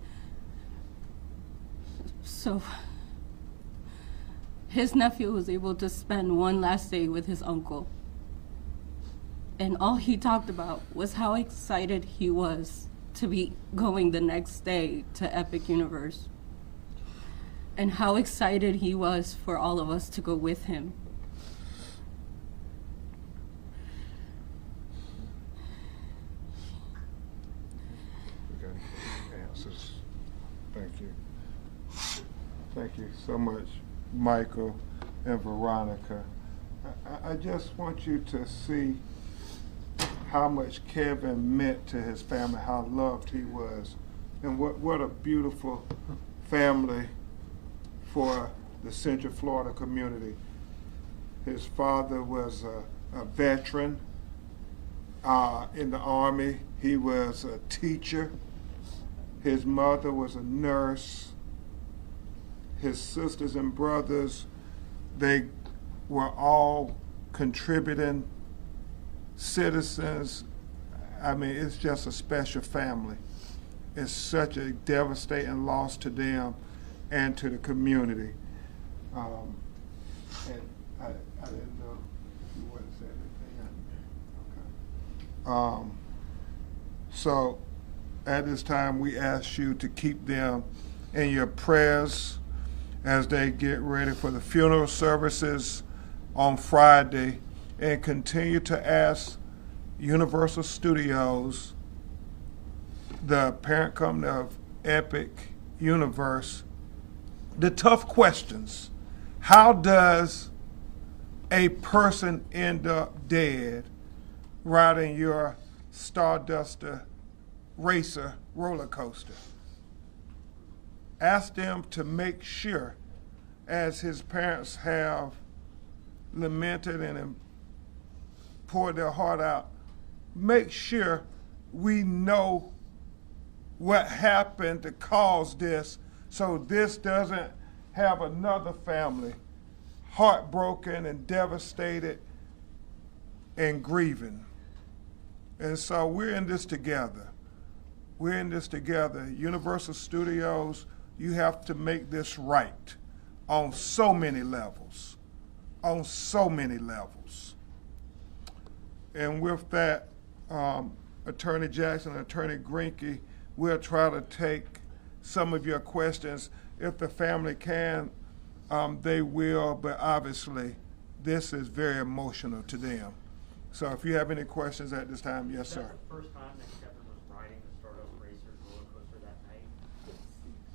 So his nephew was able to spend one last day with his uncle. And all he talked about was how excited he was to be going the next day to Epic Universe, and how excited he was for all of us to go with him. Answers. Thank you. Thank you so much, Michael and Veronica. I just want you to see how much Kevin meant to his family, how loved he was, and what a beautiful family for the Central Florida community. His father was a veteran in the Army. He was a teacher. His mother was a nurse. His sisters and brothers, they were all contributing citizens. I mean, it's just a special family. It's such a devastating loss to them and to the community. And I didn't know if you wanted to say anything. Okay. So at this time, we ask you to keep them in your prayers as they get ready for the funeral services on Friday, and continue to ask Universal Studios, the parent company of Epic Universe, the tough questions. How does a person end up dead riding your Stardust Racer Roller Coaster? Ask them to make sure, as his parents have lamented and poured their heart out, make sure we know what happened to cause this, so this doesn't have another family heartbroken and devastated and grieving. And so we're in this together. We're in this together. Universal Studios, you have to make this right on so many levels, on so many levels. And with that, Attorney Jackson and Attorney Greinke, we'll try to take some of your questions. If the family can, they will, but obviously this is very emotional to them. So if you have any questions at this time, yes, sir. Was that the first time that Kevin was riding the Stardust Racers Roller Coaster that night?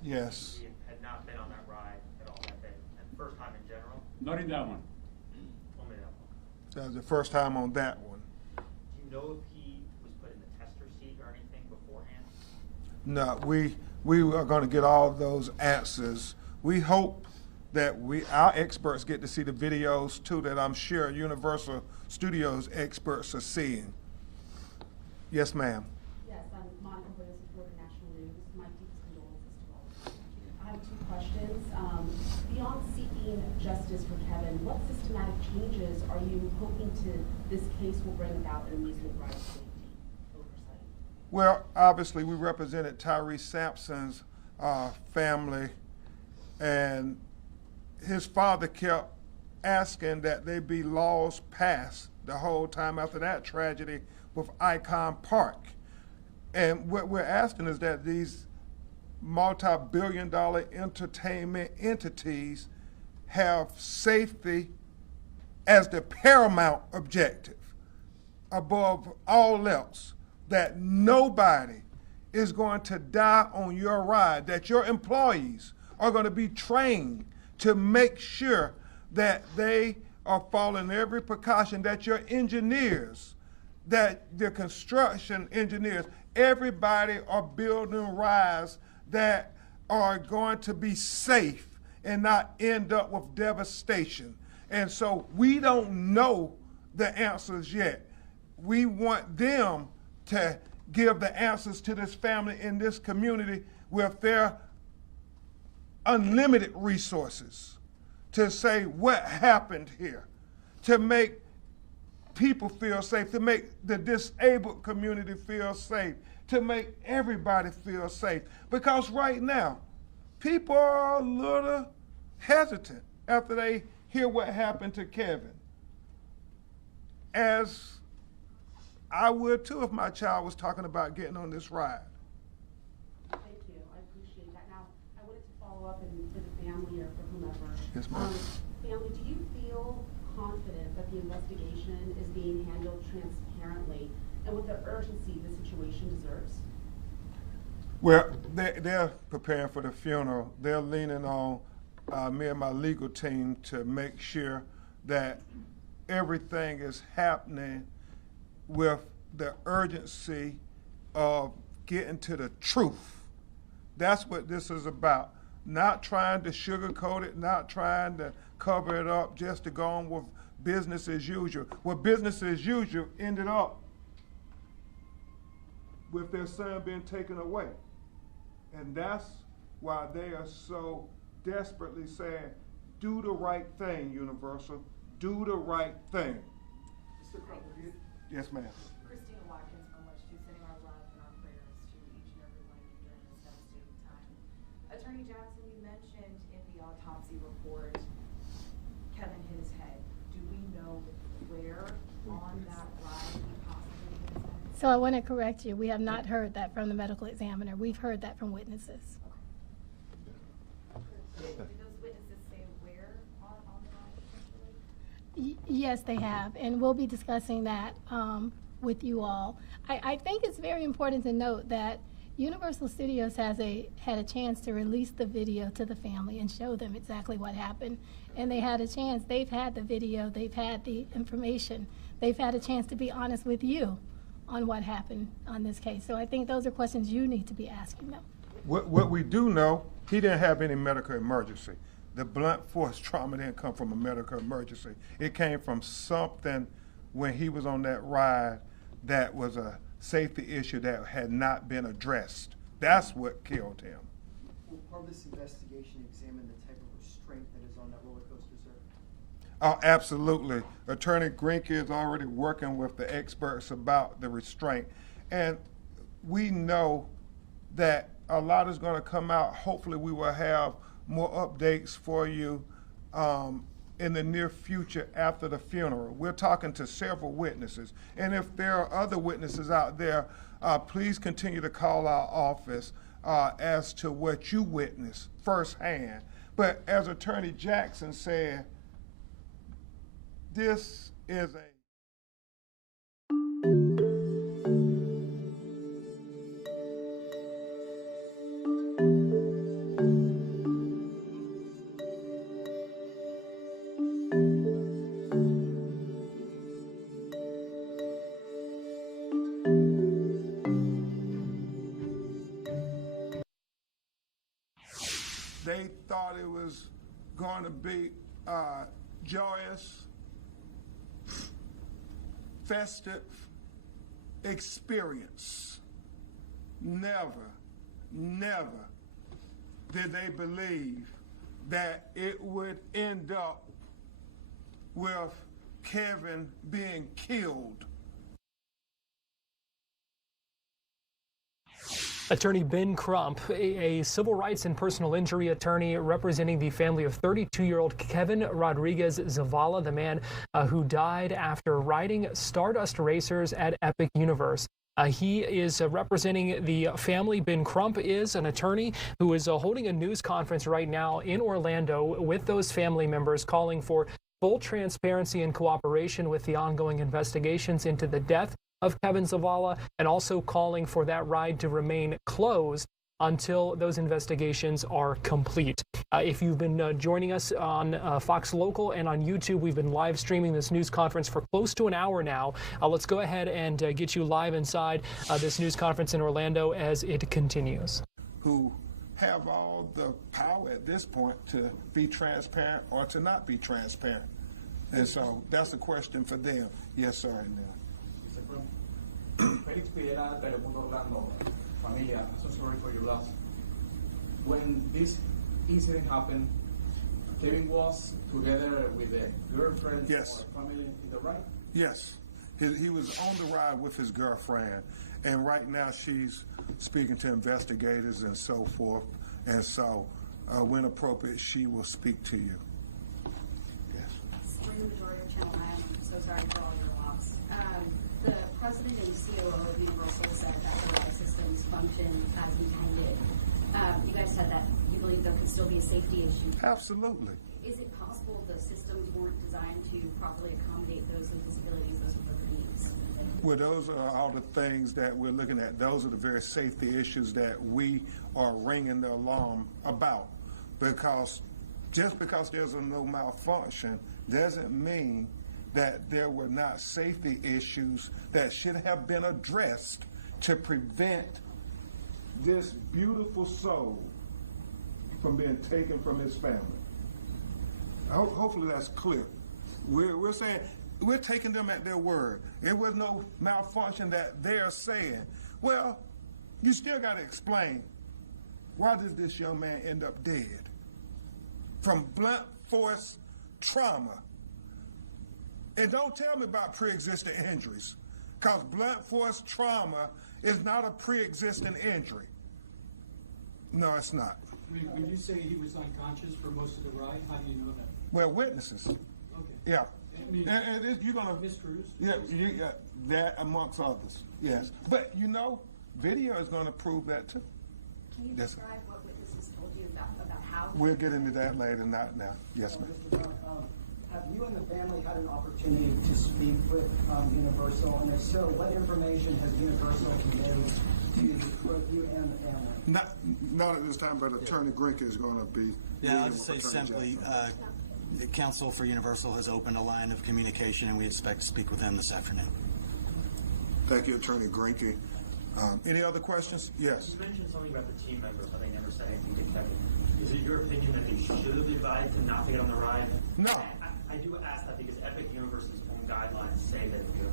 Yes. He had not been on that ride at all that day. And first time in general? Not in that one. Only that one. That was the first time on that one. Do you know if he was put in the tester seat or anything beforehand? No, we are going to get all those answers. We hope that our experts get to see the videos too, that I'm sure Universal Studios experts are seeing. Yes, ma'am. Yes, I'm Monica Williams with Florida National News. My deepest condolences to all of you. I have two questions. Beyond seeking justice for Kevin, what systematic changes are you hoping this case will bring about in amusement ride safety oversight? Well, obviously we represented Tyrese Sampson's family, and his father kept asking that there be laws passed the whole time after that tragedy with Icon Park. And what we're asking is that these multi-billion-dollar entertainment entities have safety as the paramount objective above all else, that nobody is going to die on your ride, that your employees are going to be trained to make sure that they are following every precaution, that your engineers, that the construction engineers, everybody are building rides that are going to be safe and not end up with devastation. And so we don't know the answers yet. we want them to give the answers to this family in this community with their unlimited resources to say what happened here, to make people feel safe, to make the disabled community feel safe, to make everybody feel safe. Because right now, people are a little hesitant after they hear what happened to Kevin. As I would too if my child was talking about getting on this ride. Thank you, I appreciate that. Now, I wanted to follow up and to the family or for whomever. Yes, ma'am. Family, do you feel confident that the investigation is being handled transparently and with the urgency the situation deserves? Well, they're preparing for the funeral. They're leaning on me and my legal team to make sure that everything is happening with the urgency of getting to the truth. That's what this is about. Not trying to sugarcoat it, not trying to cover it up, just to go on with business as usual. Well, business as usual ended up with their son being taken away. And that's why they are so desperately saying, do the right thing, Universal. Do the right thing. Mr. Crump, Yes, ma'am. Christina Watkins from West Street, sending our love and our prayers to each and every one of you during this devastating time. Attorney Jackson, you mentioned in the autopsy report, Kevin hit his head. Do we know where on that ride he possibly hit his head? So I want to correct you. We have not heard that from the medical examiner. We've heard that from witnesses. Did those witnesses say where on the ride essentially? Yes, they have, and we'll be discussing that with you all. I think it's very important to note that Universal Studios had a chance to release the video to the family and show them exactly what happened. And they had a chance. They've had the video. They've had the information. They've had a chance to be honest with you on what happened on this case. So I think those are questions you need to be asking them. What we do know, he didn't have any medical emergency. The blunt force trauma didn't come from a medical emergency. It came from something when he was on that ride that was a safety issue that had not been addressed. That's what killed him. Will part of this investigation examine the type of restraint that is on that roller coaster, sir? Oh, absolutely. Attorney Greenke is already working with the experts about the restraint. And we know that a lot is going to come out. Hopefully we will have more updates for you in the near future after the funeral. We're talking to several witnesses. And if there are other witnesses out there, please continue to call our office as to what you witnessed firsthand. But as Attorney Jackson said, this is a they thought it was going to be joyous, festive experience. Never did they believe that it would end up with Kevin being killed. Attorney Ben Crump, a civil rights and personal injury attorney representing the family of 32-year-old Kevin Rodriguez Zavala, the man who died after riding Stardust Racers at Epic Universe. He is representing the family. Ben Crump is an attorney who is holding a news conference right now in Orlando with those family members, calling for full transparency and cooperation with the ongoing investigations into the death of Kevin Zavala, and also calling for that ride to remain closed until those investigations are complete. If you've been joining us on Fox Local and on YouTube, we've been live streaming this news conference for close to an hour now. Let's go ahead and get you live inside this news conference in Orlando as it continues. Who have all the power at this point to be transparent or to not be transparent. And so that's a question for them. Yes, sir. Mr. Piedad, Telemundo Orlando, familia, I'm so sorry for your loss. When this incident happened, Kevin was together with a girlfriend Yes. or family in the ride? Yes, he was on the ride with his girlfriend, and right now she's speaking to investigators and so forth, and so when appropriate, she will speak to you. Yes. Sabrina Majority of Channel 9, I'm so sorry for all your loss. The president and COO of Universal said that the ride systems function as intended. You guys said that you believe there could still be a safety issue. Absolutely. Is it possible the systems weren't designed to properly accommodate those with disabilities, those with their needs? Well, those are all the things that we're looking at. Those are the very safety issues that we are ringing the alarm about. Because just because there's a no malfunction doesn't mean that there were not safety issues that should have been addressed to prevent this beautiful soul from being taken from his family. Hopefully that's clear. We're saying, we're taking them at their word. It was no malfunction that they're saying. Well, you still got to explain, why did this young man end up dead? From blunt force trauma. And don't tell me about pre-existing injuries, because blunt force trauma is not a pre-existing injury. No, it's not. When you say he was unconscious for most of the ride, how do you know that? Well, witnesses. Okay. Yeah. I mean, you're gonna Miss Cruz? Yeah, that amongst others. Yes, but you know, video is going to prove that too. Can you Yes. describe what witnesses told you about how? We'll get into that later, not now. Yes, ma'am. Mr. Crump, have you and the family had an opportunity to speak with Universal? And if so, what information has Universal conveyed to both you and the family? Not at this time, but Attorney Grinke is going to be. Yeah, I'll just dealing say with Attorney simply, Jackson. the Counsel for Universal has opened a line of communication, and we expect to speak with them this afternoon. Thank you, Attorney Grinke. Any other questions? Yes. You mentioned something about the team members, how they never said anything to Kevin. Is it your opinion that they should have advised him not to get on the ride? No. I do ask that because Epic Universe's own guidelines say that if you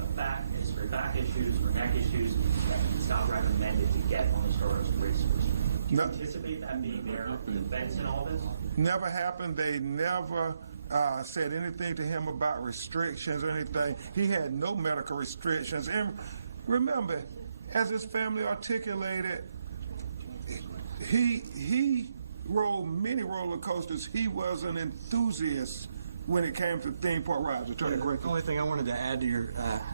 have back issues or neck issues, that it's not recommended to get on the Stardust Racers. Do you anticipate that being their defense in all this? Never happened. They never said anything to him about restrictions or anything. He had no medical restrictions. And remember, as his family articulated, he rode many roller coasters. He was an enthusiast when it came to theme park rides. Attorney Grinke. The only thing I wanted to add to your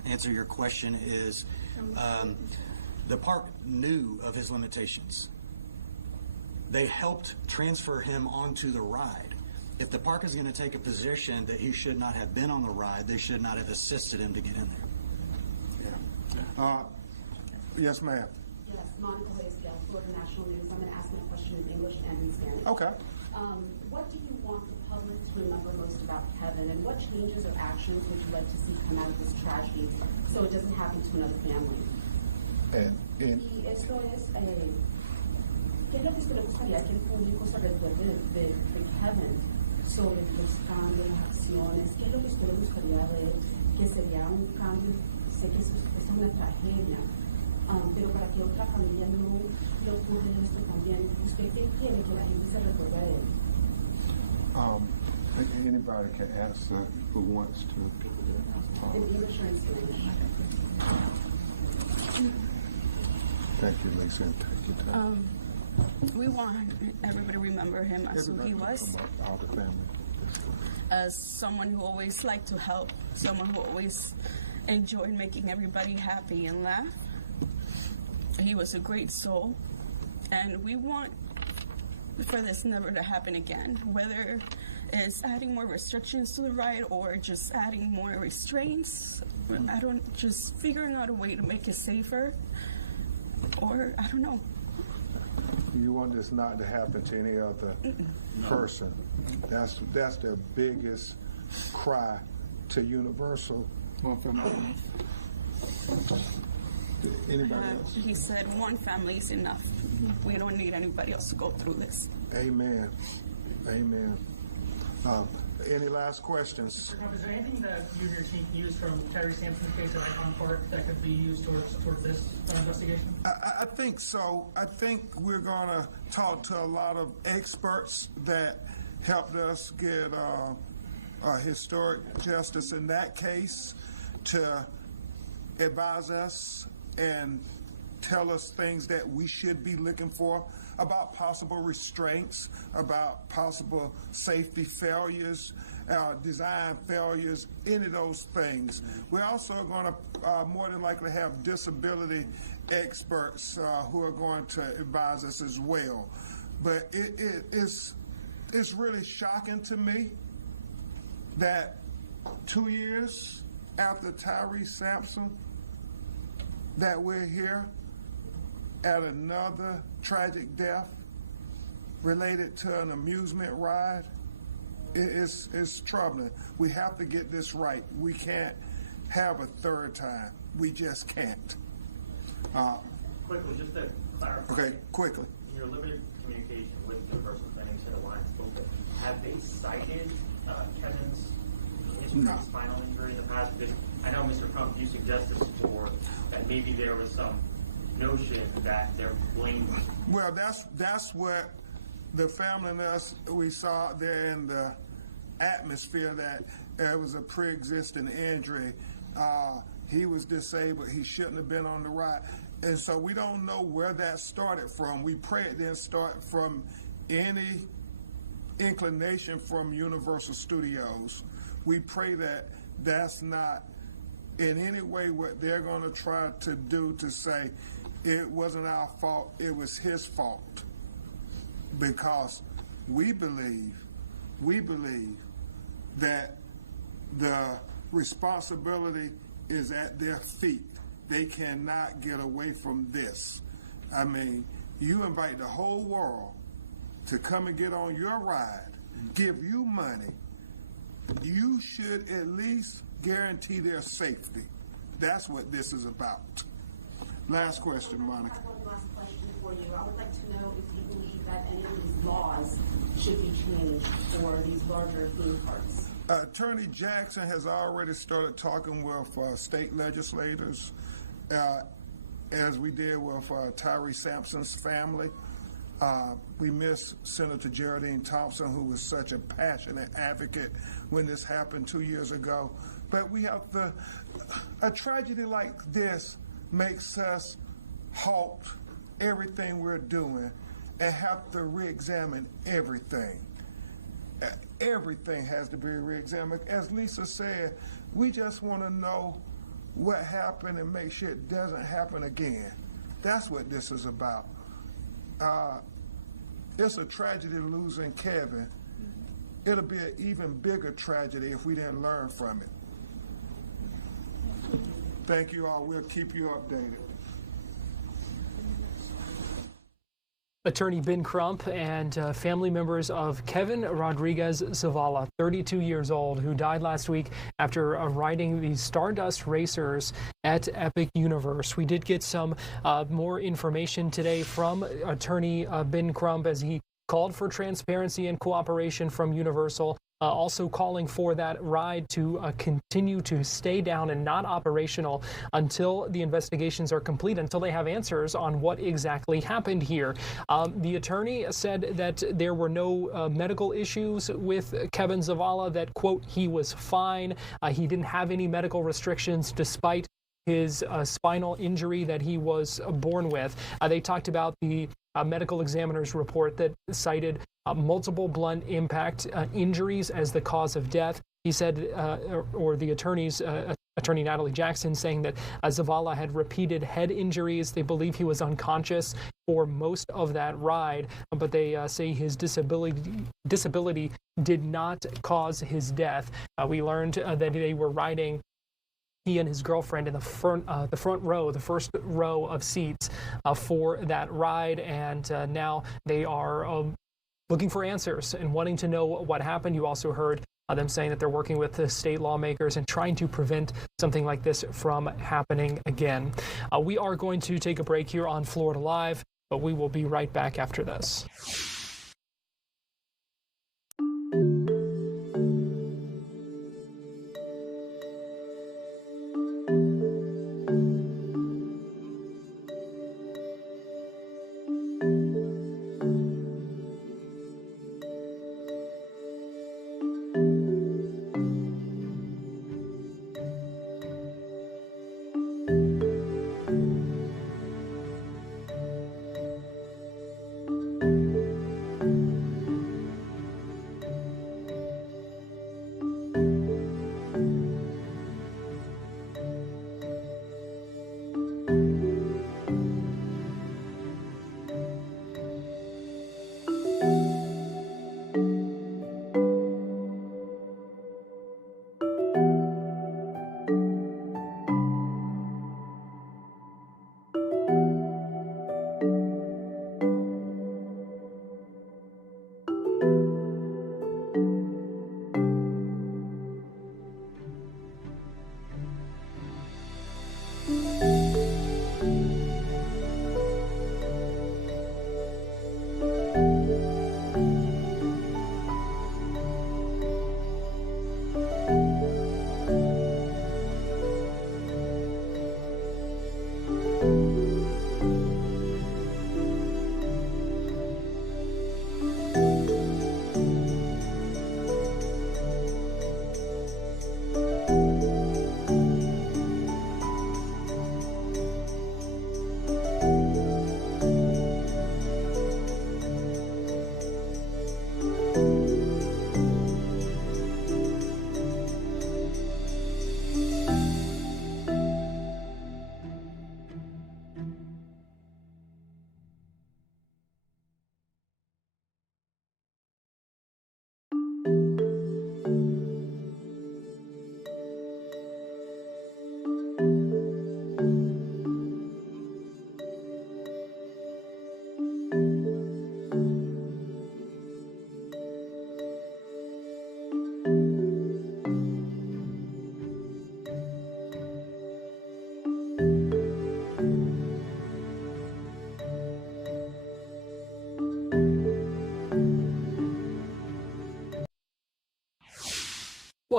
answer your question is the park knew of his limitations. They helped transfer him onto the ride. If the park is going to take a position that he should not have been on the ride, they should not have assisted him to get in there. Yeah. Yes, ma'am. Yes, Monica Wasteful, Florida National News. I'm going to ask my question in English and in Spanish. Okay. What do you want the public to remember most about Kevin, and what changes or actions would you like to see come out of this tragedy so it doesn't happen to another family? Y esto es, ¿qué es lo que usted le gustaría que el público se recuerde de Kevin sobre los cambios, las acciones? ¿Qué es lo que usted le gustaría ver que sería un cambio? Sé que eso es una tragedia, pero para que otra familia no le ocurra esto también, ¿usted qué quiere que la gente se recuerde de él? Anybody can answer who wants to. In English or in Spanish? Thank you, Lisa. And take your time. We want everybody to remember him as who he was, All the family. as someone who always liked to help, someone who always enjoyed making everybody happy and laugh. He was a great soul, and we want for this never to happen again, whether it's adding more restrictions to the ride or just adding more restraints. Just figuring out a way to make it safer, or I don't know. You want this not to happen to any other person. That's their biggest cry to Universal. Anybody else? He said one family is enough. We don't need anybody else to go through this. Amen. Amen. Any last questions? Mr. Crump, is there anything that you and your team can use from Tyree Sampson's case at Icon Park that could be used towards this investigation? I think so. I think we're going to talk to a lot of experts that helped us get historic justice in that case to advise us and tell us things that we should be looking for about possible restraints, about possible safety failures, design failures, any of those things. We're also going to more than likely have disability experts who are going to advise us as well. But it's really shocking to me that 2 years after Tyree Sampson that we're here at another tragic death related to an amusement ride. It's troubling. We have to get this right. We can't have a third time. We just can't. Quickly, just to clarify. Okay, quickly. In your limited communication with Universal Planning Center Alliance, have they cited Kevin's spinal injury in the past? Because I know, Mr. Crump, you suggested before that maybe there was some notion that they're blameless. Well, that's what the family and us, we saw there in the atmosphere, that there was a pre-existing injury. He was disabled. He shouldn't have been on the ride. And so we don't know where that started from. We pray it didn't start from any inclination from Universal Studios. We pray that that's not in any way what they're going to try to do to say it wasn't our fault, it was his fault. Because we believe that the responsibility is at their feet. They cannot get away from this. I mean, you invite the whole world to come and get on your ride, give you money. You should at least guarantee their safety. That's what this is about. Last question, Monica. I have one last question for you. I would like to know if you believe that any of these laws should be changed for these larger theme parks. Attorney Jackson has already started talking with state legislators, as we did with Tyree Sampson's family. We miss Senator Geraldine Thompson, who was such a passionate advocate when this happened 2 years ago. But we have a tragedy like this makes us halt everything we're doing and have to re-examine everything. Everything has to be re-examined. As Lisa said, we just want to know what happened and make sure it doesn't happen again. That's what this is about. It's a tragedy losing Kevin. It'll be an even bigger tragedy if we didn't learn from it. Thank you all. We'll keep you updated. Attorney Ben Crump and family members of Kevin Rodriguez Zavala, 32 years old, who died last week after riding the Stardust Racers at Epic Universe. We did get some more information today from Attorney Ben Crump as he called for transparency and cooperation from Universal. Also calling for that ride to continue to stay down and not operational until the investigations are complete, until they have answers on what exactly happened here. The attorney said that there were no medical issues with Kevin Zavala, that, quote, he was fine. He didn't have any medical restrictions despite his spinal injury that he was born with. They talked about the medical examiner's report that cited multiple blunt impact injuries as the cause of death. He said, or the attorney Natalie Jackson, saying that Zavala had repeated head injuries. They believe he was unconscious for most of that ride, but they say his disability did not cause his death. We learned that they were riding, he and his girlfriend, in the front row, the first row of seats for that ride, and now they are looking for answers and wanting to know what happened. You also heard them saying that they're working with the state lawmakers and trying to prevent something like this from happening again. We are going to take a break here on Florida Live, but we will be right back after this.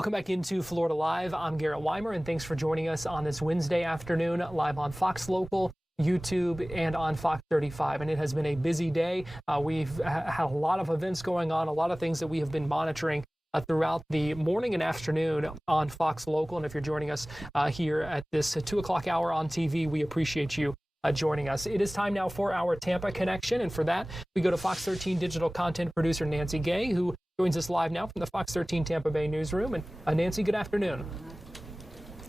Welcome back into Florida Live. I'm Garrett Weimer, and thanks for joining us on this Wednesday afternoon, live on Fox Local, YouTube, and on Fox 35. And it has been a busy day. We've had a lot of events going on, a lot of things that we have been monitoring throughout the morning and afternoon on Fox Local. And if you're joining us here at this 2 o'clock hour on TV, we appreciate you joining us. It is time now for our Tampa Connection, and for that, we go to Fox 13 digital content producer Nancy Gay, who joins us live now from the Fox 13 Tampa Bay newsroom. And Nancy, good afternoon.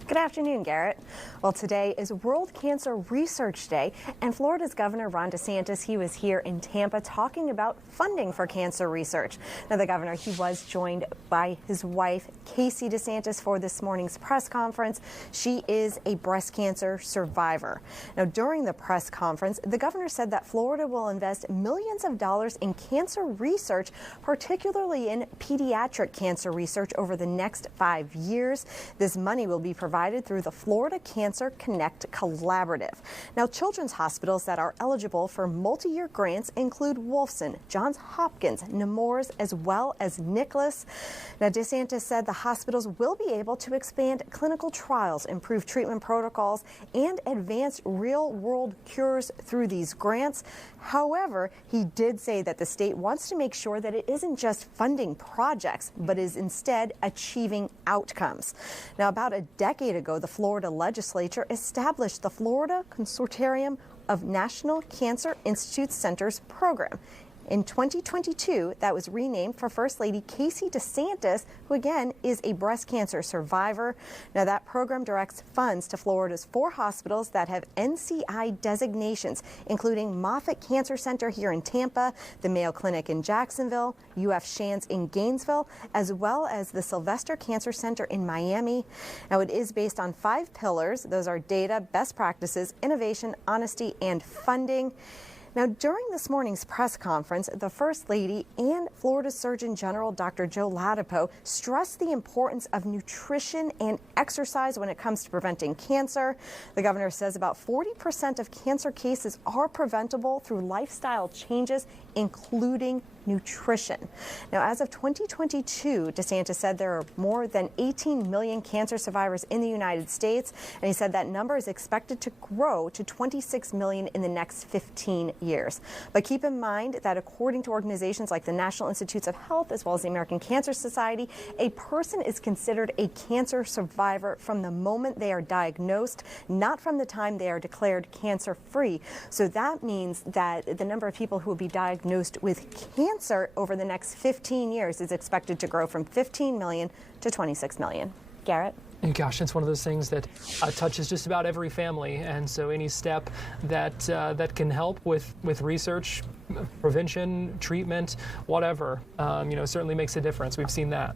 Good afternoon, Garrett. Well, today is World Cancer Research Day, and Florida's Governor Ron DeSantis, he was here in Tampa talking about funding for cancer research. Now, the governor, he was joined by his wife, Casey DeSantis, for this morning's press conference. She is a breast cancer survivor. Now, during the press conference, the governor said that Florida will invest millions of dollars in cancer research, particularly in pediatric cancer research over the next 5 years. This money will be provided through the Florida Cancer Connect Collaborative. Now, children's hospitals that are eligible for multi-year grants include Wolfson, Johns Hopkins, Nemours, as well as Nicholas. Now, DeSantis said the hospitals will be able to expand clinical trials, improve treatment protocols, and advance real-world cures through these grants. However, he did say that the state wants to make sure that it isn't just funding projects, but is instead achieving outcomes. Now, about a decade ago, the Florida legislature established the Florida Consortium of National Cancer Institute Centers program. In 2022, that was renamed for First Lady Casey DeSantis, who again is a breast cancer survivor. Now, that program directs funds to Florida's 4 hospitals that have NCI designations, including Moffitt Cancer Center here in Tampa, the Mayo Clinic in Jacksonville, UF Shands in Gainesville, as well as the Sylvester Cancer Center in Miami. Now, it is based on 5 pillars. Those are data, best practices, innovation, honesty, and funding. Now, during this morning's press conference, the First Lady and Florida Surgeon General Dr. Joe Ladapo stressed the importance of nutrition and exercise when it comes to preventing cancer. The governor says about 40% of cancer cases are preventable through lifestyle changes, including nutrition. Now, as of 2022, DeSantis said there are more than 18 million cancer survivors in the United States, and he said that number is expected to grow to 26 million in the next 15 years. But keep in mind that according to organizations like the National Institutes of Health, as well as the American Cancer Society, a person is considered a cancer survivor from the moment they are diagnosed, not from the time they are declared cancer-free. So that means that the number of people who will be diagnosed with cancer over the next 15 years is expected to grow from 15 million to 26 million. Garrett? And gosh, it's one of those things that touches just about every family, and so any step that that can help with research, prevention, treatment, whatever, certainly makes a difference. We've seen that.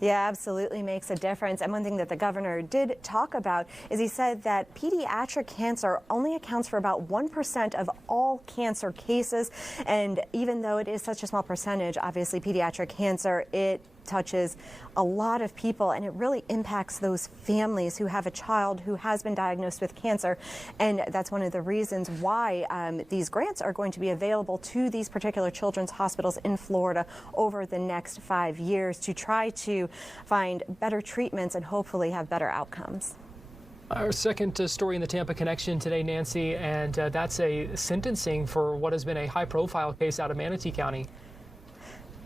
Yeah, absolutely makes a difference. And one thing that the governor did talk about is he said that pediatric cancer only accounts for about 1% of all cancer cases. And even though it is such a small percentage, obviously pediatric cancer, it touches a lot of people, and it really impacts those families who have a child who has been diagnosed with cancer. And that's one of the reasons why these grants are going to be available to these particular children's hospitals in Florida over the next 5 years to try to find better treatments and hopefully have better outcomes. Our second story in the Tampa Connection today, Nancy, and that's a sentencing for what has been a high-profile case out of Manatee County.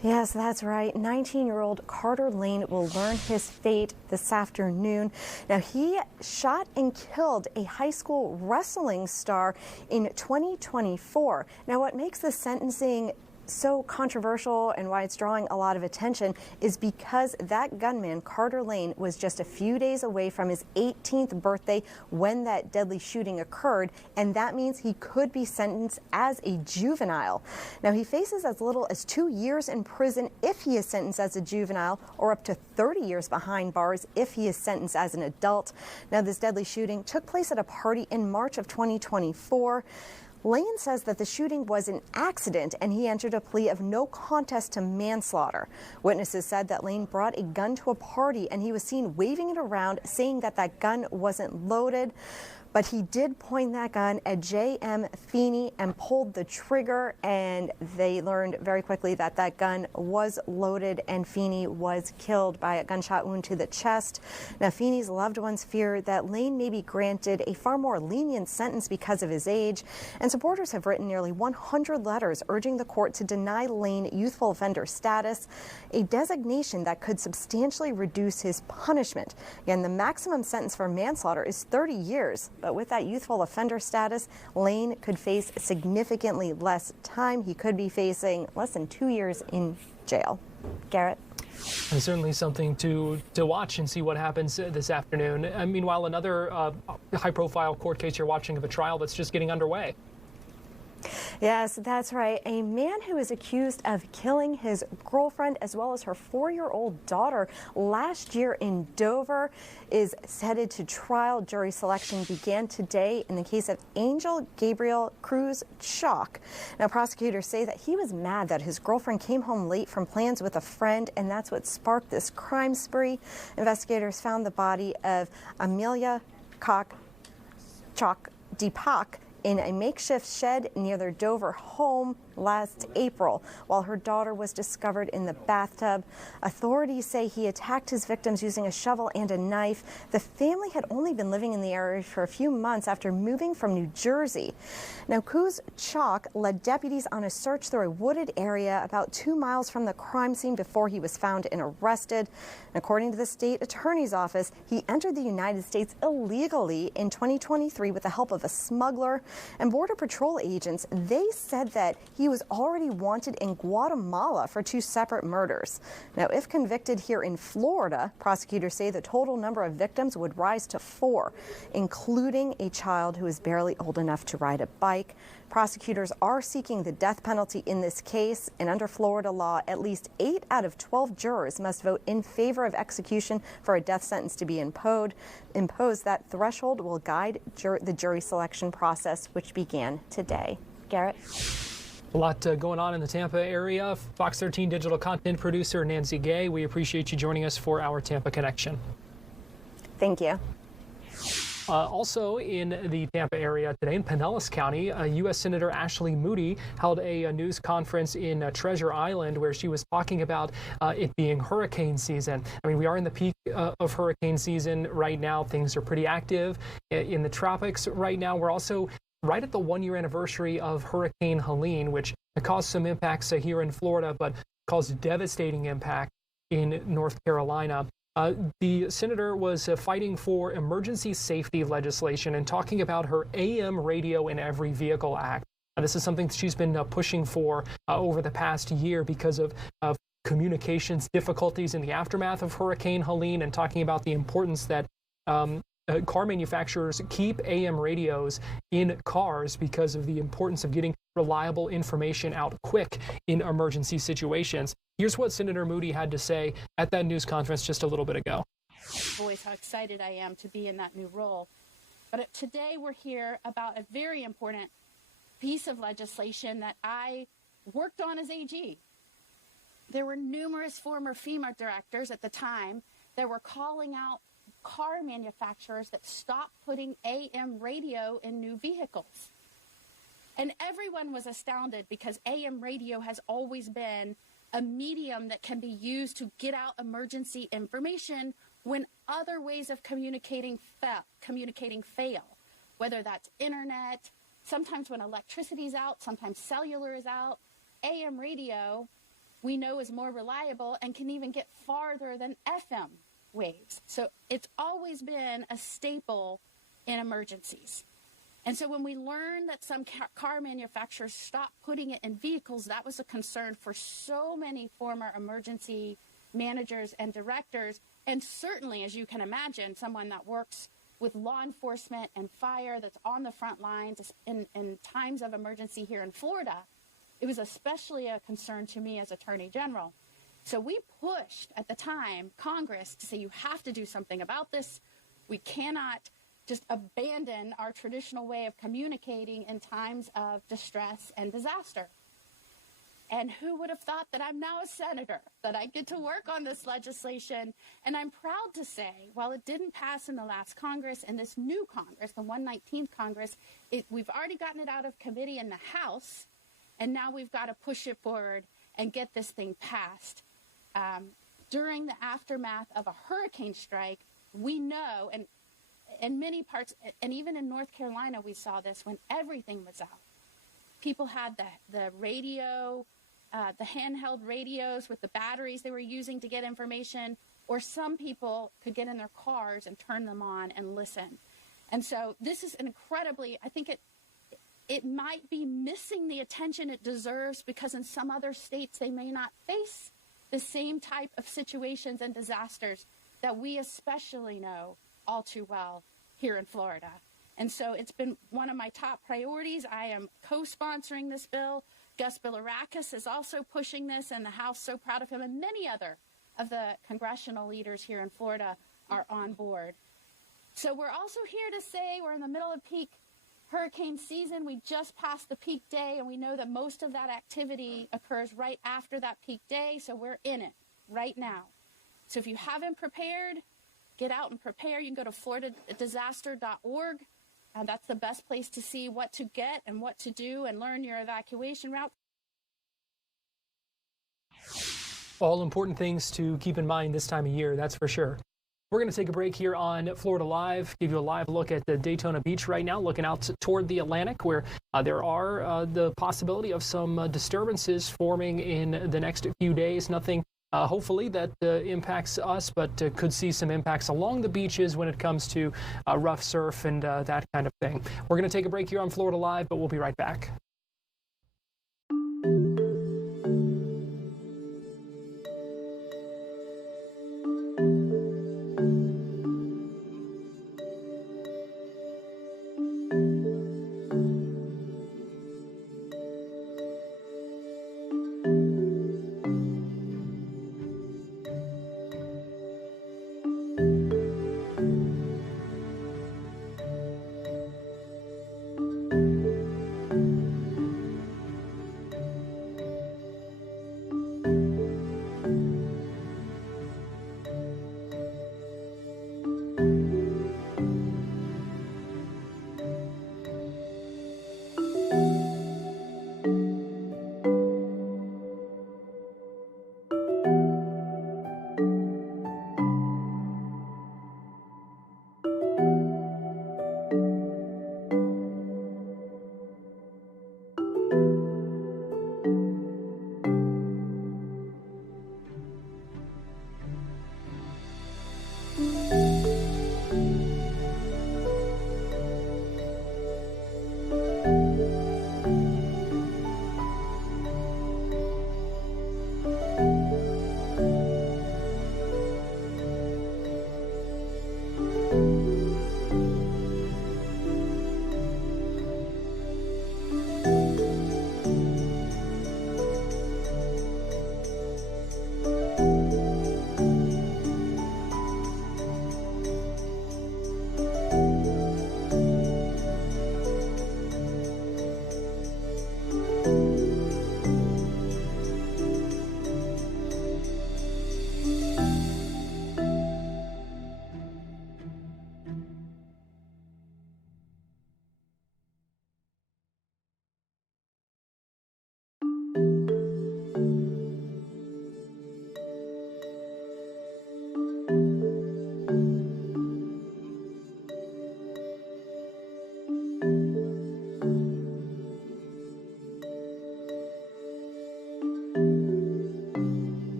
Yes, that's right. 19-year-old Carter Lane will learn his fate this afternoon. Now, he shot and killed a high school wrestling star in 2024. Now, what makes the sentencing so controversial and why it's drawing a lot of attention is because that gunman, Carter Lane, was just a few days away from his 18th birthday when that deadly shooting occurred, and that means he could be sentenced as a juvenile. Now, he faces as little as 2 years in prison if he is sentenced as a juvenile, or up to 30 years behind bars if he is sentenced as an adult. Now, this deadly shooting took place at a party in March of 2024. Lane says that the shooting was an accident and he entered a plea of no contest to manslaughter. Witnesses said that Lane brought a gun to a party and he was seen waving it around, saying that that gun wasn't loaded. but he did point that gun at J.M. Feeney and pulled the trigger, and they learned very quickly that that gun was loaded and Feeney was killed by a gunshot wound to the chest. Now, Feeney's loved ones fear that Lane may be granted a far more lenient sentence because of his age, and supporters have written nearly 100 letters urging the court to deny Lane youthful offender status, a designation that could substantially reduce his punishment. Again, the maximum sentence for manslaughter is 30 years, but with that youthful offender status, Lane could face significantly less time. He could be facing less than 2 years in jail. Garrett? And certainly something to watch and see what happens this afternoon. Meanwhile, another high-profile court case you're watching of a trial that's just getting underway. Yes, that's right. A man who is accused of killing his girlfriend as well as her 4-year-old daughter last year in Dover is headed to trial. Jury selection began today in the case of Angel Gabriel Cruz Chalk. Now, prosecutors say that he was mad that his girlfriend came home late from plans with a friend, and that's what sparked this crime spree. Investigators found the body of Amelia Chalk Deepak in a makeshift shed near their Dover home last April, while her daughter was discovered in the bathtub. Authorities say he attacked his victims using a shovel and a knife. The family had only been living in the area for a few months after moving from New Jersey. Now, Cruz Chalk led deputies on a search through a wooded area about 2 miles from the crime scene before he was found and arrested. According to the state attorney's office, he entered the United States illegally in 2023 with the help of a smuggler. And Border Patrol agents, they said that he was already wanted in Guatemala for 2 separate murders. Now, if convicted here in Florida, prosecutors say the total number of victims would rise to 4, including a child who is barely old enough to ride a bike. Prosecutors are seeking the death penalty in this case, and under Florida law, at least 8 out of 12 jurors must vote in favor of execution for a death sentence to be imposed. That threshold will guide the jury selection process, which began today. Garrett? A lot going on in the Tampa area. Fox 13 digital content producer Nancy Gay, we appreciate you joining us for our Tampa Connection. Thank you. Also in the Tampa area today, in Pinellas County, U.S. Senator Ashley Moody held a news conference in Treasure Island where she was talking about it being hurricane season. I mean, we are in the peak of hurricane season right now. Things are pretty active in the tropics right now. We're also right at the 1-year anniversary of Hurricane Helene, which caused some impacts here in Florida, but caused devastating impact in North Carolina. The senator was fighting for emergency safety legislation and talking about her AM Radio in Every Vehicle Act. This is something she's been pushing for over the past year because of communications difficulties in the aftermath of Hurricane Helene, and talking about the importance that car manufacturers keep AM radios in cars because of the importance of getting reliable information out quick in emergency situations. Here's what Senator Moody had to say at that news conference just a little bit ago. Voice how excited I am to be in that new role. But today we're here about a very important piece of legislation that I worked on as AG. There were numerous former FEMA directors at the time that were calling out car manufacturers that stopped putting AM radio in new vehicles. And everyone was astounded because AM radio has always been a medium that can be used to get out emergency information when other ways of communicating fail, whether that's internet, sometimes when electricity is out, sometimes cellular is out. AM radio, we know, is more reliable and can even get farther than FM waves. So it's always been a staple in emergencies. And so when we learned that some car manufacturers stopped putting it in vehicles, that was a concern for so many former emergency managers and directors. And certainly, as you can imagine, someone that works with law enforcement and fire, that's on the front lines in times of emergency here in Florida, it was especially a concern to me as Attorney General. So we pushed at the time Congress to say, you have to do something about this. We cannot just abandon our traditional way of communicating in times of distress and disaster. And who would have thought that I'm now a senator, that I get to work on this legislation? And I'm proud to say, while it didn't pass in the last Congress, and this new Congress, the 119th Congress, we've already gotten it out of committee in the House, and now we've got to push it forward and get this thing passed. During the aftermath of a hurricane strike, we know, and in many parts, and even in North Carolina, we saw this when everything was out. People had the radio, the handheld radios with the batteries they were using to get information, or some people could get in their cars and turn them on and listen. And so this is an incredibly, I think it might be missing the attention it deserves because in some other states they may not face the same type of situations and disasters that we especially know all too well here in Florida. And so it's been one of my top priorities. I am co-sponsoring this bill. Gus Bilirakis is also pushing this in the House. So proud of him. And many other of the congressional leaders here in Florida are on board. So we're also here to say we're in the middle of peak hurricane season. We just passed the peak day, and we know that most of that activity occurs right after that peak day. So we're in it right now. So if you haven't prepared, get out and prepare. You can go to floridadisaster.org. That's the best place to see what to get and what to do and learn your evacuation route. All important things to keep in mind this time of year, that's for sure. We're going to take a break here on Florida Live, give you a live look at the Daytona Beach right now, looking out toward the Atlantic, where there are the possibility of some disturbances forming in the next few days. Nothing hopefully that impacts us, but could see some impacts along the beaches when it comes to rough surf and that kind of thing. We're going to take a break here on Florida Live, but we'll be right back.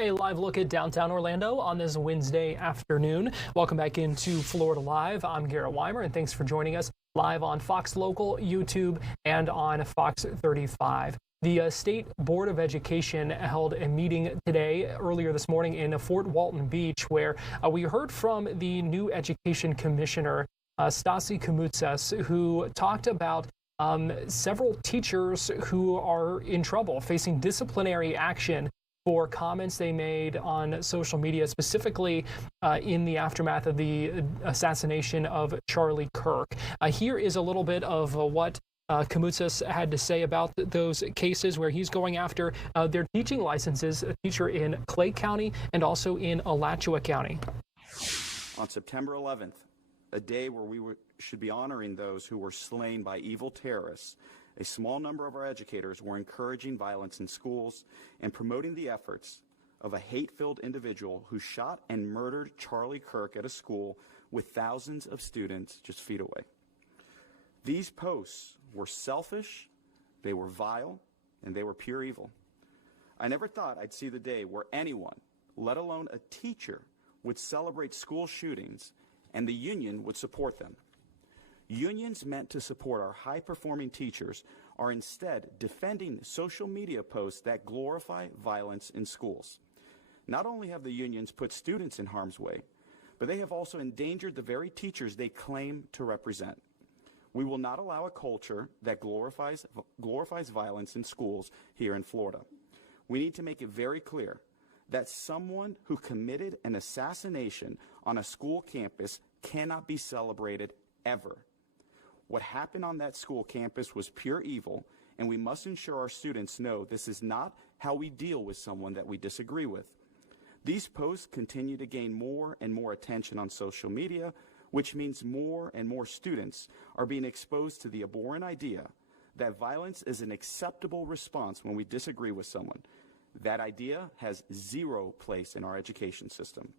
A live look at downtown Orlando on this Wednesday afternoon. Welcome back into Florida Live. I'm Garrett Weimer, and thanks for joining us live on Fox Local, YouTube, and on Fox 35. The State Board of Education held a meeting today, earlier this morning, in Fort Walton Beach, where we heard from the new Education Commissioner, Stasi Koumoutsas, who talked about several teachers who are in trouble, facing disciplinary action for comments they made on social media, specifically in the aftermath of the assassination of Charlie Kirk. Here is a little bit of what Kamoutsas had to say about those cases where he's going after their teaching licenses, a teacher in Clay County and also in Alachua County. On September 11th, a day where we should be honoring those who were slain by evil terrorists, a small number of our educators were encouraging violence in schools and promoting the efforts of a hate-filled individual who shot and murdered Charlie Kirk at a school with thousands of students just feet away. These posts were selfish, they were vile, and they were pure evil. I never thought I'd see the day where anyone, let alone a teacher, would celebrate school shootings and the union would support them. Unions meant to support our high-performing teachers are instead defending social media posts that glorify violence in schools. Not only have the unions put students in harm's way, but they have also endangered the very teachers they claim to represent. We will not allow a culture that glorifies violence in schools here in Florida. We need to make it very clear that someone who committed an assassination on a school campus cannot be celebrated ever. What happened on that school campus was pure evil, and we must ensure our students know this is not how we deal with someone that we disagree with. These posts continue to gain more and more attention on social media, which means more and more students are being exposed to the abhorrent idea that violence is an acceptable response when we disagree with someone. That idea has zero place in our education system.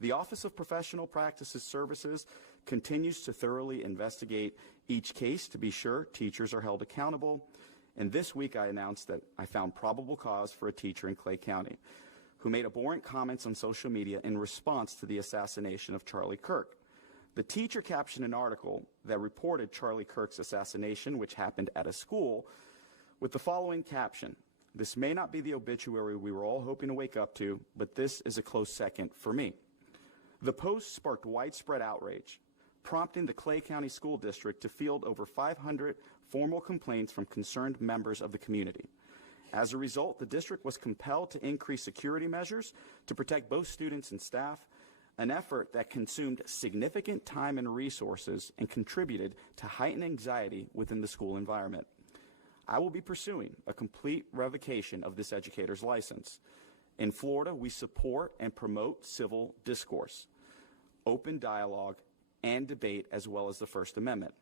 The Office of Professional Practices Services continues to thoroughly investigate each case to be sure teachers are held accountable. And this week I announced that I found probable cause for a teacher in Clay County who made abhorrent comments on social media in response to the assassination of Charlie Kirk. The teacher captioned an article that reported Charlie Kirk's assassination, which happened at a school, with the following caption: "This may not be the obituary we were all hoping to wake up to, but this is a close second for me." The post sparked widespread outrage, prompting the Clay County School District to field over 500 formal complaints from concerned members of the community. As a result, the district was compelled to increase security measures to protect both students and staff, an effort that consumed significant time and resources and contributed to heightened anxiety within the school environment. I will be pursuing a complete revocation of this educator's license. In Florida, we support and promote civil discourse, open dialogue, and debate, as well as the First Amendment.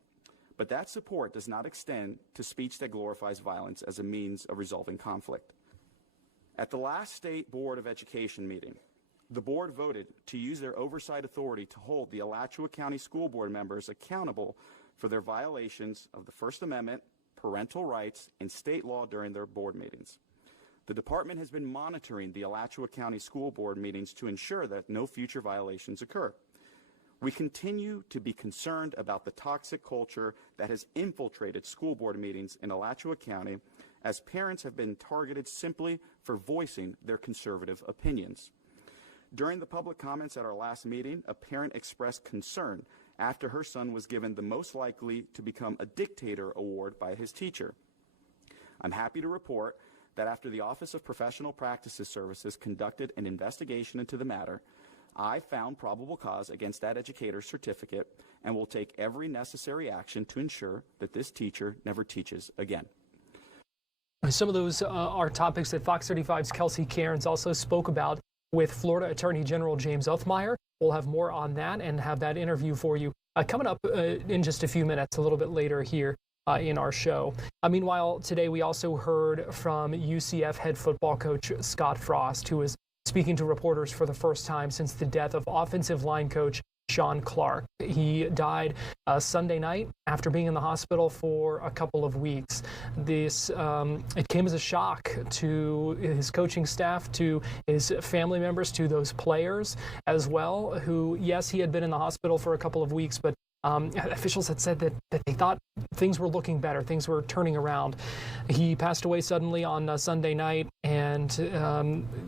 But that support does not extend to speech that glorifies violence as a means of resolving conflict. At the last State Board of Education meeting, the board voted to use their oversight authority to hold the Alachua County School Board members accountable for their violations of the First Amendment, parental rights, and state law during their board meetings. The department has been monitoring the Alachua County School Board meetings to ensure that no future violations occur. We continue to be concerned about the toxic culture that has infiltrated school board meetings in Alachua County, as parents have been targeted simply for voicing their conservative opinions. During the public comments at our last meeting, a parent expressed concern after her son was given the most likely to become a dictator award by his teacher. I'm happy to report that after the Office of Professional Practices Services conducted an investigation into the matter, I found probable cause against that educator's certificate and will take every necessary action to ensure that this teacher never teaches again. Some of those are topics that Fox 35's Kelsey Cairns also spoke about with Florida Attorney General James Othmeyer. We'll have more on that and have that interview for you coming up in just a few minutes, a little bit later here in our show. Meanwhile, today we also heard from UCF head football coach Scott Frost, who is speaking to reporters for the first time since the death of offensive line coach Sean Clark. He died Sunday night after being in the hospital for a couple of weeks. This it came as a shock to his coaching staff, to his family members, to those players as well, who, yes, he had been in the hospital for a couple of weeks, but officials had said that they thought things were looking better, things were turning around. He passed away suddenly on Sunday night, and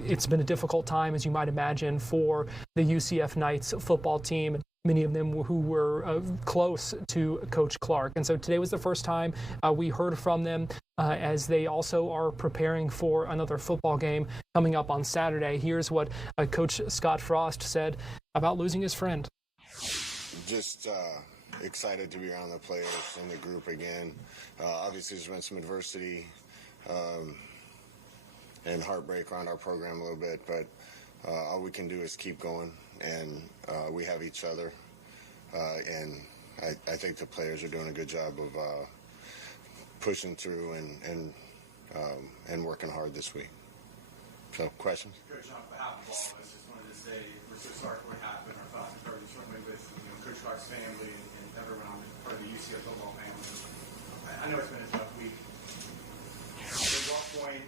it's been a difficult time, as you might imagine, for the UCF Knights football team, many of them who were close to Coach Clark. And so today was the first time we heard from them. as they also are preparing for another football game coming up on Saturday. Here's what Coach Scott Frost said about losing his friend. Just excited to be around the players and the group again. Obviously, there's been some adversity and heartbreak around our program a little bit, but all we can do is keep going, and we have each other. And I think the players are doing a good job of pushing through and working hard this week. So, questions? Coach, on behalf of all of us, just wanted to say we're so sorry for what happened. Our thoughts and prayers certainly with Coach Clark's family and everyone on part of the UCF football family. I know it's been a tough week. At what point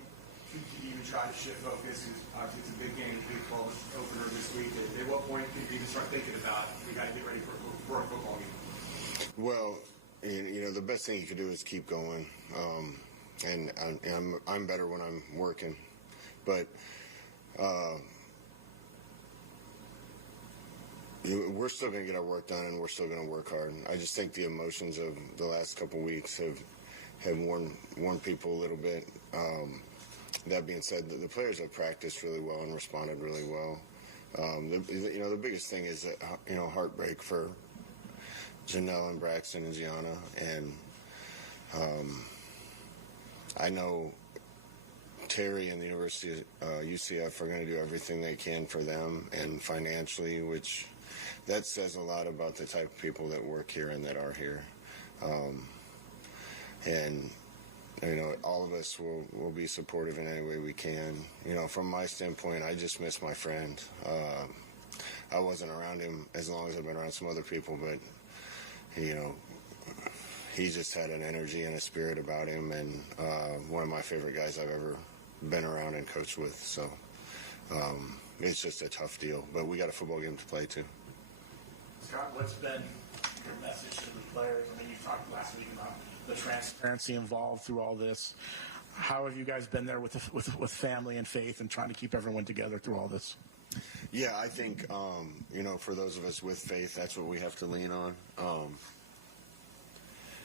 could you even try to shift focus? Obviously, it's a big game, big 12 opener this week. At what point could you even start thinking about we got to get ready for a football game? Well, the best thing you can do is keep going. And I'm better when I'm working. But we're still going to get our work done, and we're still going to work hard. I just think the emotions of the last couple weeks have worn people a little bit. That being said, the players have practiced really well and responded really well. The biggest thing is that, heartbreak for Janelle and Braxton and Gianna, and I know Terry and the University of UCF are going to do everything they can for them and financially, which that says a lot about the type of people that work here and that are here. And all of us will be supportive in any way we can. From my standpoint, I just miss my friend. I wasn't around him as long as I've been around some other people, but he just had an energy and a spirit about him, and one of my favorite guys I've ever been around and coached with. So it's just a tough deal, but we got a football game to play too. Scott, what's been your message to the players? I mean, you talked last week about the transparency involved through all this. How have you guys been there with family and faith and trying to keep everyone together through all this? Yeah, I think, for those of us with faith, that's what we have to lean on.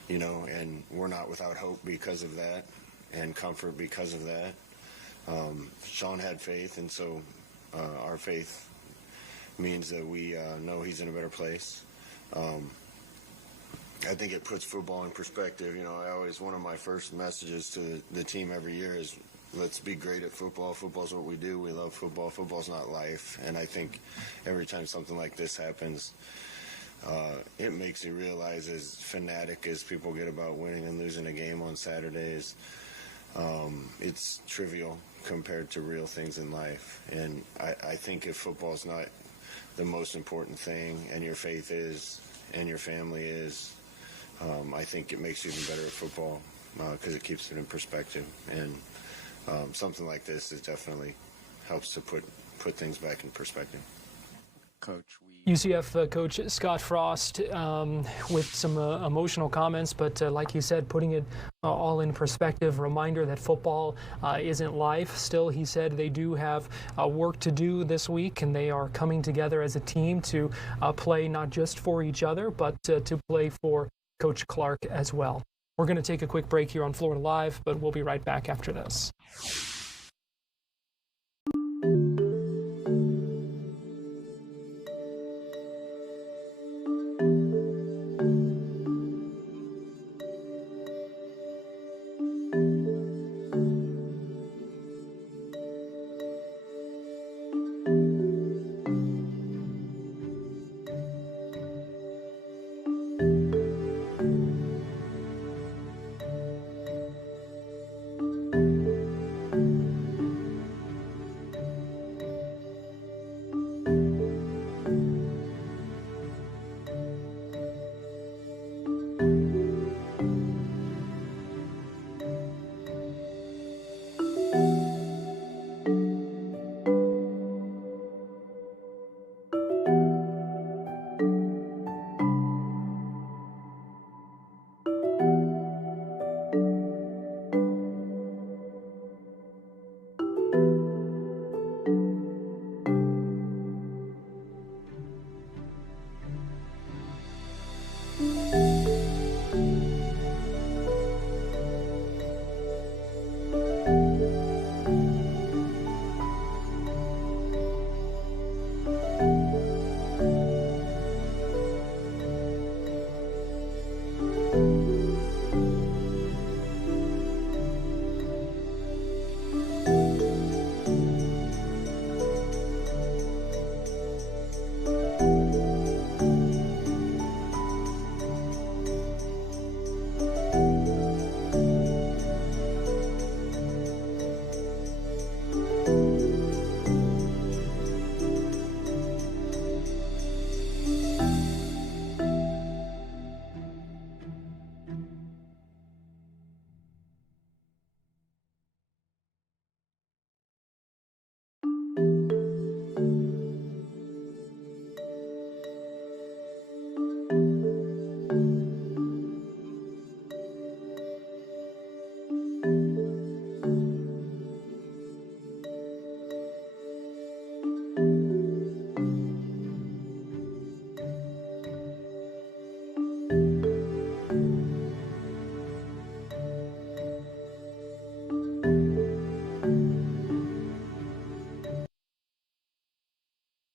And we're not without hope because of that and comfort because of that. Sean had faith, and so our faith means that we know he's in a better place. I think it puts football in perspective. One of my first messages to the team every year is, let's be great at football. Football's what we do. We love football. Football's not life. And I think every time something like this happens, it makes you realize, as fanatic as people get about winning and losing a game on Saturdays, it's trivial compared to real things in life. And I think if football's not the most important thing, and your faith is, and your family is, I think it makes you even better at football because it keeps it in perspective. And something like this is definitely helps to put things back in perspective. Coach, UCF coach Scott Frost with some emotional comments, but like he said, putting it all in perspective, reminder that football isn't life. Still, he said they do have work to do this week, and they are coming together as a team to play not just for each other, but to play for Coach Clark as well. We're going to take a quick break here on Florida Live, but we'll be right back after this.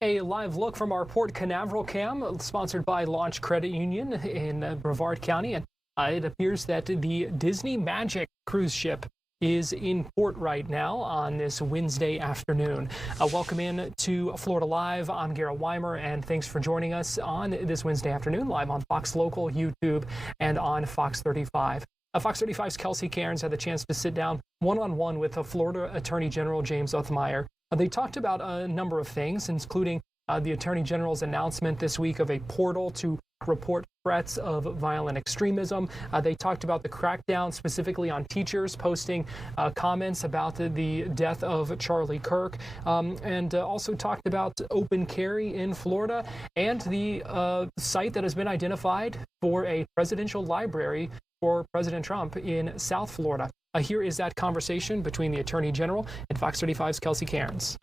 A live look from our Port Canaveral cam, sponsored by Launch Credit Union in Brevard County. And it appears that the Disney Magic cruise ship is in port right now on this Wednesday afternoon. Welcome in to Florida Live. I'm Garrett Weimer, and thanks for joining us on this Wednesday afternoon, live on Fox Local, YouTube, and on Fox 35. Fox 35's Kelsey Cairns had the chance to sit down one-on-one with Florida Attorney General James Othmeyer. They talked about a number of things, including the Attorney General's announcement this week of a portal to report threats of violent extremism. They talked about the crackdown specifically on teachers posting comments about the death of Charlie Kirk, and also talked about open carry in Florida and the site that has been identified for a presidential library for President Trump in South Florida. Here is that conversation between the Attorney General and Fox 35's Kelsey Cairns.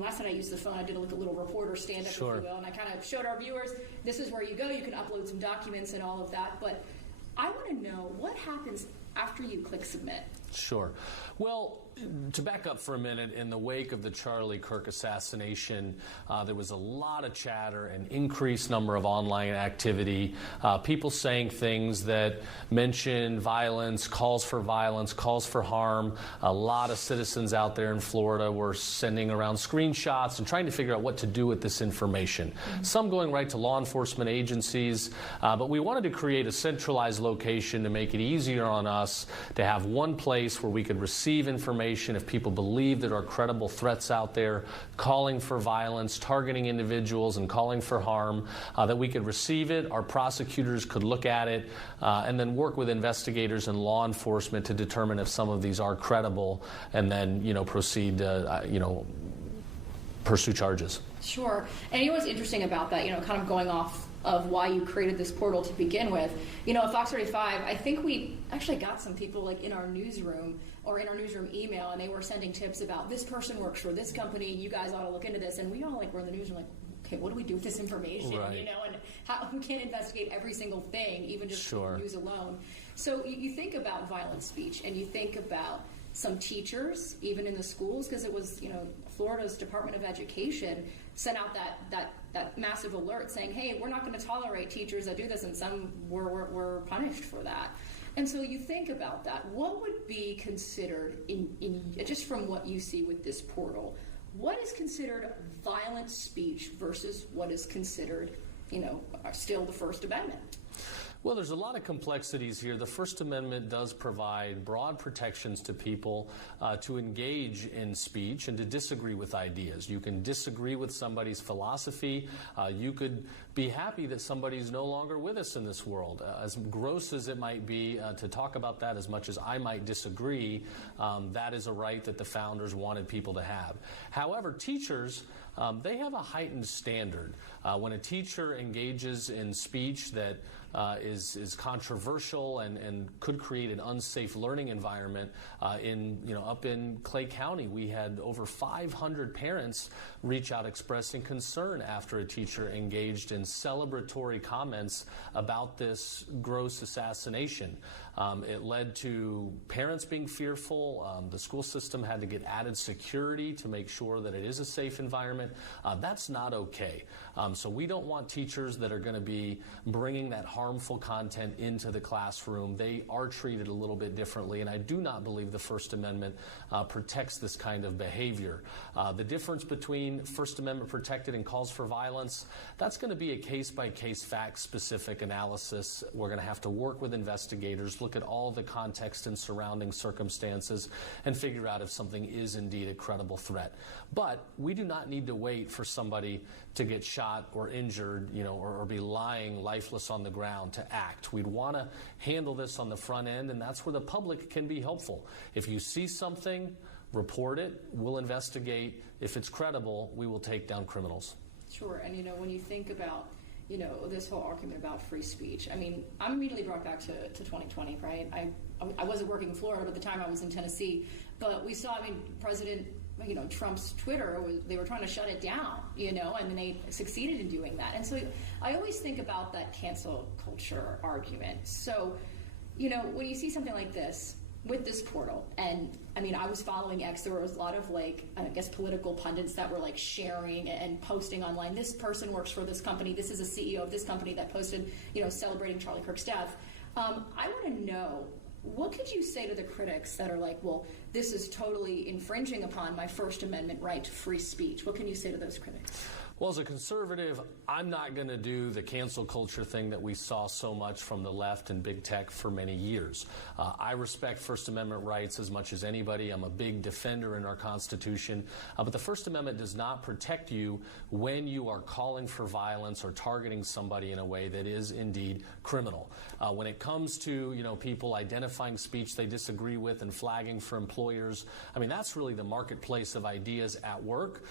Last night I used the phone. I did a little reporter stand-up, Sure. if you will, and I kind of showed our viewers, this is where you go. You can upload some documents and all of that. But I want to know what happens after you click submit. Sure. Well, to back up for a minute, in the wake of the Charlie Kirk assassination, there was a lot of chatter, an increased number of online activity, people saying things that mention violence, calls for harm. A lot of citizens out there in Florida were sending around screenshots and trying to figure out what to do with this information. Some going right to law enforcement agencies, but we wanted to create a centralized location to make it easier on us to have one place where we could receive information if people believe there are credible threats out there, calling for violence, targeting individuals, and calling for harm, that we could receive it, our prosecutors could look at it, and then work with investigators and law enforcement to determine if some of these are credible, and then, proceed to, pursue charges. Sure. And what's interesting about that, kind of going off of why you created this portal to begin with, at Fox 35, I think we actually got some people in our newsroom or in our newsroom email, and they were sending tips about this person works for this company, you guys ought to look into this. And we all were in the newsroom okay, what do we do with this information? Right. And how we can't investigate every single thing, even just Sure. news alone. So you think about violent speech, and you think about some teachers, even in the schools, because it was, Florida's Department of Education sent out that massive alert saying, hey, we're not going to tolerate teachers that do this, and some were punished for that. And so you think about that. What would be considered, in just from what you see with this portal, what is considered violent speech versus what is considered, still the First Amendment? Well, there's a lot of complexities here. The First Amendment does provide broad protections to people to engage in speech and to disagree with ideas. You can disagree with somebody's philosophy. You could be happy that somebody's no longer with us in this world. As gross as it might be to talk about that, as much as I might disagree, that is a right that the founders wanted people to have. However, teachers, they have a heightened standard. When a teacher engages in speech that is controversial and could create an unsafe learning environment. Up in Clay County, we had over 500 parents reach out expressing concern after a teacher engaged in celebratory comments about this gross assassination. It led to parents being fearful. The school system had to get added security to make sure that it is a safe environment. That's not okay. So we don't want teachers that are going to be bringing that harmful content into the classroom. They are treated a little bit differently, and I do not believe the First Amendment protects this kind of behavior. The difference between First Amendment protected and calls for violence, that's going to be a case-by-case, fact-specific analysis. We're going to have to work with investigators, look at all the context and surrounding circumstances, and figure out if something is indeed a credible threat. But we do not need to wait for somebody to get shot or injured, or be lying lifeless on the ground to act. We'd want to handle this on the front end, and that's where the public can be helpful. If you see something, report it. We'll investigate. If it's credible, we will take down criminals. Sure, and when you think about this whole argument about free speech, I'm immediately brought back to 2020, right? I wasn't working in Florida, but at the time I was in Tennessee. But we saw, President Trump's Twitter, they were trying to shut it down, and then they succeeded in doing that. And so I always think about that cancel culture argument. So, when you see something like this, with this portal, and I mean, I was following X. There was a lot of like, I guess, political pundits that were like sharing and posting online. This person works for this company. This is a CEO of this company that posted, celebrating Charlie Kirk's death. I want to know, what could you say to the critics that are like, well, this is totally infringing upon my First Amendment right to free speech? What can you say to those critics? Well, as a conservative, I'm not going to do the cancel culture thing that we saw so much from the left and big tech for many years. I respect First Amendment rights as much as anybody. I'm a big defender in our Constitution. But the First Amendment does not protect you when you are calling for violence or targeting somebody in a way that is indeed criminal. When it comes to, people identifying speech they disagree with and flagging for employers, I mean, that's really the marketplace of ideas at work.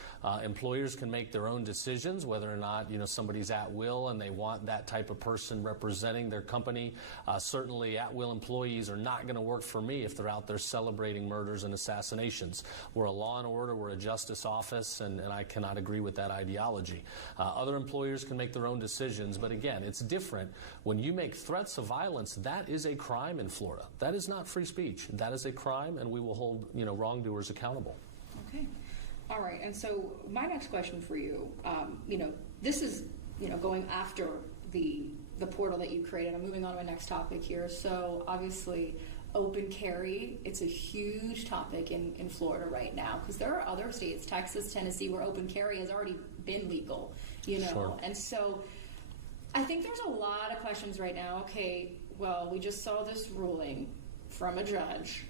Employers can make their own decisions whether or not somebody's at will and they want that type of person representing their company. Certainly at will employees are not going to work for me if they're out there celebrating murders and assassinations. We're a law and order, we're a justice office, and I cannot agree with that ideology. Other employers can make their own decisions, but again, it's different. When you make threats of violence, that is a crime in Florida. That is not free speech. That is a crime, and we will hold wrongdoers accountable. Okay. All right, and so my next question for you, this is, going after the portal that you created. I'm moving on to my next topic here. So obviously, open carry, it's a huge topic in Florida right now, because there are other states, Texas, Tennessee, where open carry has already been legal, Sure. And so I think there's a lot of questions right now. Okay, well, we just saw this ruling from a judge.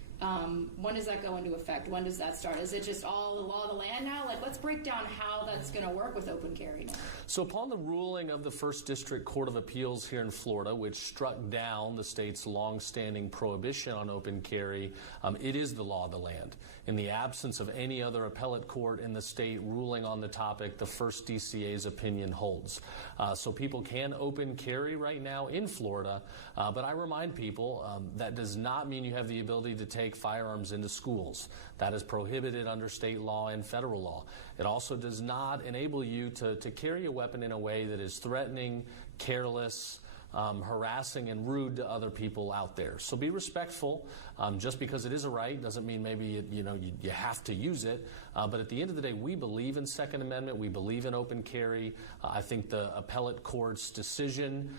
When does that go into effect? When does that start? Is it just all the law of the land now? Like, let's break down how that's going to work with open carry now. So upon the ruling of the First District Court of Appeals here in Florida, which struck down the state's long-standing prohibition on open carry, it is the law of the land. In the absence of any other appellate court in the state ruling on the topic, the first DCA's opinion holds. So people can open carry right now in Florida, but I remind people that does not mean you have the ability to take firearms into schools. That is prohibited under state law and federal law. It also does not enable you to carry a weapon in a way that is threatening, careless, harassing and rude to other people out there. So be respectful. Just because it is a right doesn't mean maybe you have to use it. But at the end of the day, we believe in Second Amendment. We believe in open carry. I think the appellate court's decision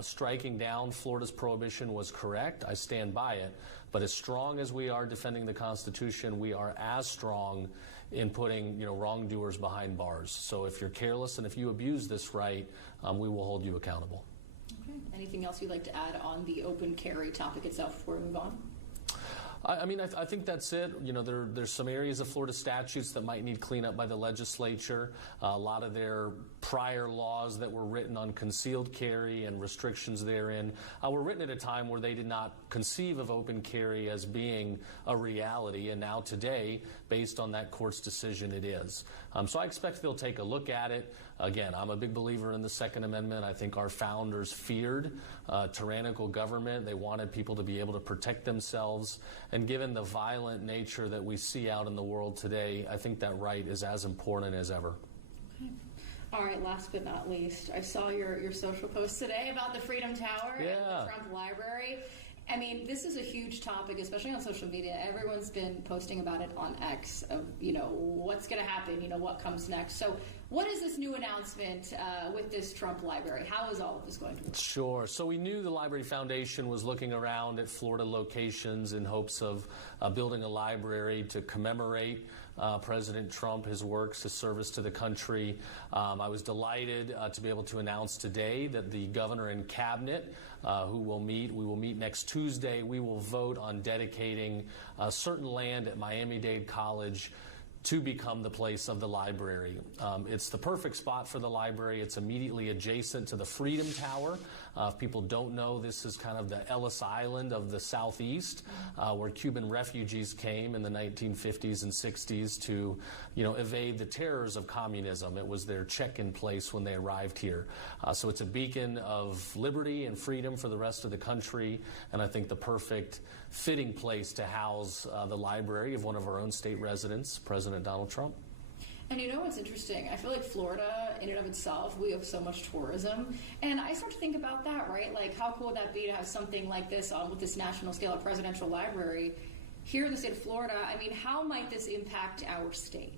striking down Florida's prohibition was correct. I stand by it. But as strong as we are defending the Constitution, we are as strong in putting wrongdoers behind bars. So if you're careless and if you abuse this right, we will hold you accountable. Okay. Anything else you'd like to add on the open carry topic itself before we move on? I think that's it. There's some areas of Florida statutes that might need cleanup by the legislature. A lot of their prior laws that were written on concealed carry and restrictions therein were written at a time where they did not conceive of open carry as being a reality, and now today, based on that court's decision, it is. So I expect they'll take a look at it. Again, I'm a big believer in the Second Amendment. I think our founders feared tyrannical government. They wanted people to be able to protect themselves. And given the violent nature that we see out in the world today, I think that right is as important as ever. Okay. All right, last but not least, I saw your social post today about the Freedom Tower and the Trump Library. I mean, this is a huge topic, especially on social media. Everyone's been posting about it on X of, what's going to happen, what comes next. So what is this new announcement with this Trump Library? How is all of this going to work? Sure. So we knew the Library Foundation was looking around at Florida locations in hopes of building a library to commemorate President Trump, his works, his service to the country. I was delighted to be able to announce today that the governor and cabinet we will meet next Tuesday. We will vote on dedicating certain land at Miami-Dade College to become the place of the library. It's the perfect spot for the library. It's immediately adjacent to the Freedom Tower. If people don't know, this is kind of the Ellis Island of the Southeast, where Cuban refugees came in the 1950s and 60s to, evade the terrors of communism. It was their check-in place when they arrived here. So it's a beacon of liberty and freedom for the rest of the country, and I think the perfect fitting place to house the library of one of our own state residents, President Donald Trump. And what's interesting? I feel like Florida in and of itself. We have so much tourism. And I start to think about that, right? Like, how cool would that be to have something like this with this national scale, a presidential library here in the state of Florida? I mean, how might this impact our state?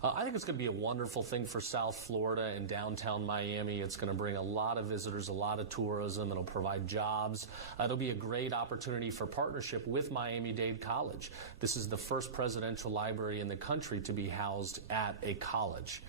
I think it's going to be a wonderful thing for South Florida and downtown Miami. It's going to bring a lot of visitors, a lot of tourism. It'll provide jobs. It'll be a great opportunity for partnership with Miami-Dade College. This is the first presidential library in the country to be housed at a college.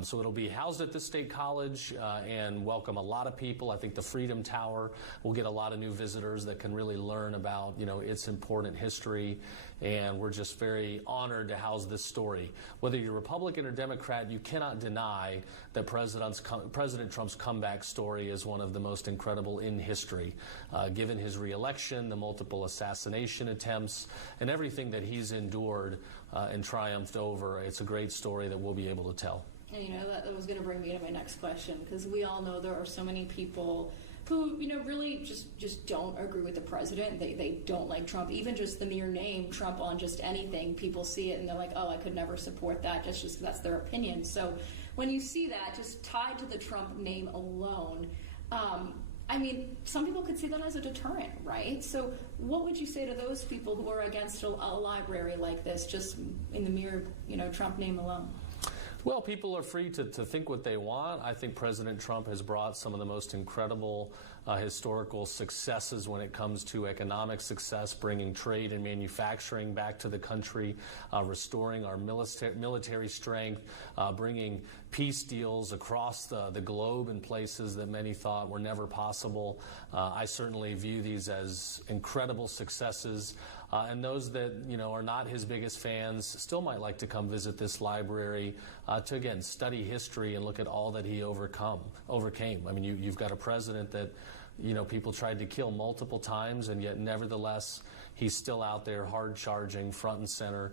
So it'll be housed at the State College and welcome a lot of people. I think the Freedom Tower will get a lot of new visitors that can really learn about, its important history. And we're just very honored to house this story. Whether you're Republican or Democrat, you cannot deny that President Trump's comeback story is one of the most incredible in history. Given his reelection, the multiple assassination attempts, and everything that he's endured and triumphed over, it's a great story that we'll be able to tell. And that was going to bring me to my next question, because we all know there are so many people who, really just don't agree with the president. They don't like Trump. Even just the mere name Trump on just anything, people see it and they're like, oh, I could never support that. Just that's their opinion. So when you see that just tied to the Trump name alone, I mean, some people could see that as a deterrent, right? So what would you say to those people who are against a library like this, just in the mere, Trump name alone? Well, people are free to think what they want. I think President Trump has brought some of the most incredible historical successes when it comes to economic success, bringing trade and manufacturing back to the country, restoring our military strength, bringing peace deals across the globe in places that many thought were never possible. I certainly view these as incredible successes. And those that, are not his biggest fans still might like to come visit this library to, again, study history and look at all that he overcame. I mean, you've got a president that, people tried to kill multiple times, and yet nevertheless, he's still out there hard charging, front and center,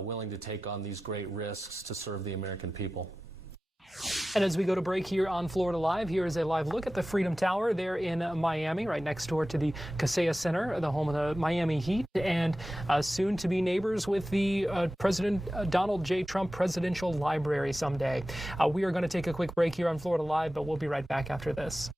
willing to take on these great risks to serve the American people. And as we go to break here on Florida Live, here is a live look at the Freedom Tower there in Miami, right next door to the Kaseya Center, the home of the Miami Heat, and soon to be neighbors with the President Donald J. Trump Presidential Library someday. We are going to take a quick break here on Florida Live, but we'll be right back after this.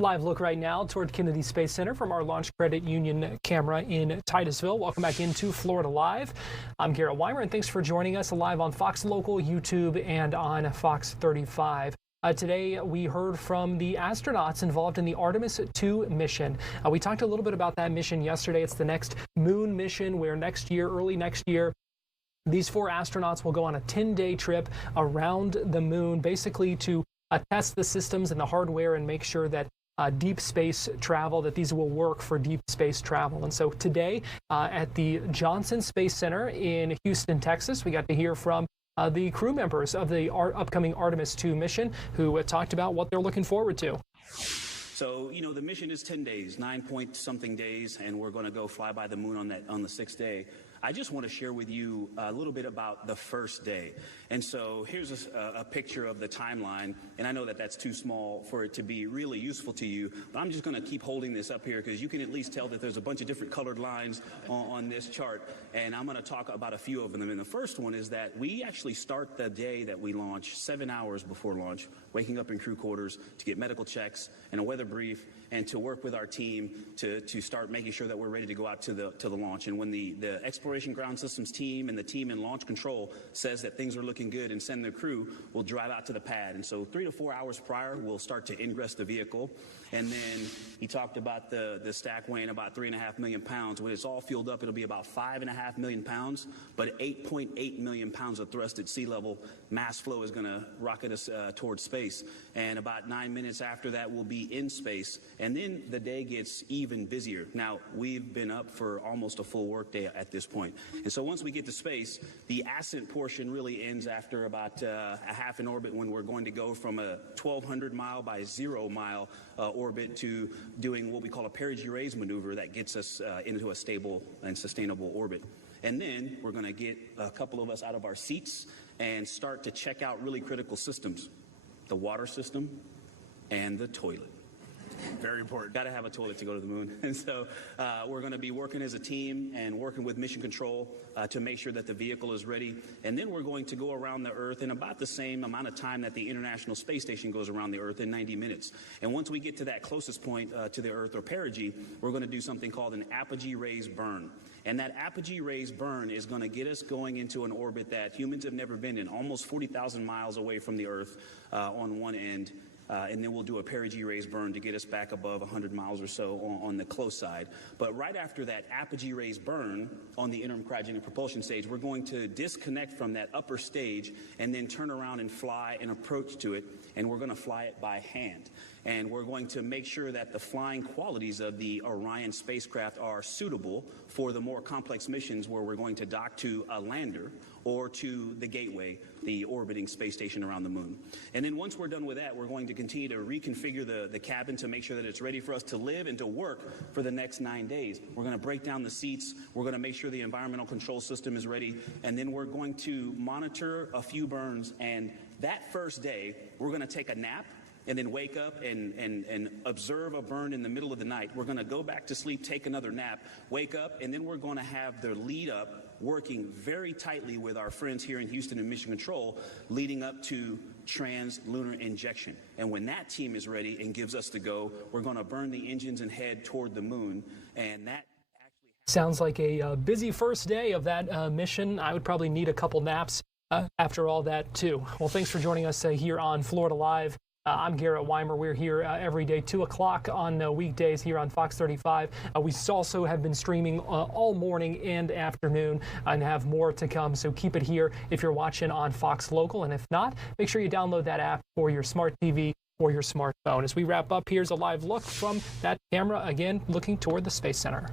Live look right now toward Kennedy Space Center from our Launch Credit Union camera in Titusville. Welcome back into Florida Live. I'm Garrett Weimer, and thanks for joining us live on Fox Local, YouTube, and on Fox 35. Today, we heard from the astronauts involved in the Artemis 2 mission. We talked a little bit about that mission yesterday. It's the next moon mission where early next year, these 4 astronauts will go on a 10-day trip around the moon, basically to test the systems and the hardware and make sure that deep space travel, that these will work for deep space travel. And so today at the Johnson Space Center in Houston, Texas, we got to hear from the crew members of the upcoming Artemis 2 mission who talked about what they're looking forward to. So, you know, the mission is 10 days, 9-point-something days, and we're going to go fly by the moon on the 6th day. I just want to share with you a little bit about the first day. And so here's a picture of the timeline, and I know that that's too small for it to be really useful to you, but I'm just going to keep holding this up here because you can at least tell that there's a bunch of different colored lines on this chart, and I'm going to talk about a few of them. And the first one is that we actually start the day that we launch 7 hours before launch, waking up in crew quarters to get medical checks and a weather brief and to work with our team to start making sure that we're ready to go out to the launch. And when the Exploration Ground Systems team and the team in Launch Control says that things are looking good and send their crew, we'll drive out to the pad. And so 3 to 4 hours prior, we'll start to ingress the vehicle. And then he talked about the stack weighing about 3.5 million pounds. When it's all fueled up, it'll be about 5.5 million pounds, but 8.8 million pounds of thrust at sea level. Mass flow is going to rocket us towards space. And about 9 minutes after that, we'll be in space. And then the day gets even busier. Now, we've been up for almost a full work day at this point. And so once we get to space, the ascent portion really ends after about a half an orbit when we're going to go from a 1,200 mile by 0 mile orbit to doing what we call a perigee-raise maneuver that gets us into a stable and sustainable orbit. And then we're going to get a couple of us out of our seats and start to check out really critical systems, the water system and the toilet. Very important. Got to have a toilet to go to the moon. And so we're going to be working as a team and working with Mission Control to make sure that the vehicle is ready. And then we're going to go around the Earth in about the same amount of time that the International Space Station goes around the Earth, in 90 minutes. And once we get to that closest point to the Earth, or perigee, we're going to do something called an apogee-raise burn. And that apogee-raise burn is going to get us going into an orbit that humans have never been in, almost 40,000 miles away from the Earth on one end. And then we'll do a perigee-raise burn to get us back above 100 miles or so on the close side. But right after that apogee-raise burn on the interim cryogenic propulsion stage, we're going to disconnect from that upper stage and then turn around and fly an approach to it, and we're going to fly it by hand. And we're going to make sure that the flying qualities of the Orion spacecraft are suitable for the more complex missions where we're going to dock to a lander or to the Gateway, the orbiting space station around the moon. And then once we're done with that, we're going to continue to reconfigure the cabin to make sure that it's ready for us to live and to work for the next 9 days. We're going to break down the seats. We're going to make sure the environmental control system is ready. And then we're going to monitor a few burns. And that first day, we're going to take a nap and then wake up and observe a burn in the middle of the night. We're going to go back to sleep, take another nap, wake up, and then we're going to have the lead up working very tightly with our friends here in Houston and Mission Control, leading up to trans-lunar injection. And when that team is ready and gives us the go, we're going to burn the engines and head toward the moon. And that sounds like a busy first day of that mission. I would probably need a couple naps after all that, too. Well, thanks for joining us here on Florida Live. I'm Garrett Weimer. We're here every day, 2 o'clock on weekdays here on Fox 35. We also have been streaming all morning and afternoon and have more to come. So keep it here if you're watching on Fox Local. And if not, make sure you download that app for your smart TV or your smartphone. As we wrap up, here's a live look from that camera, again, looking toward the Space Center.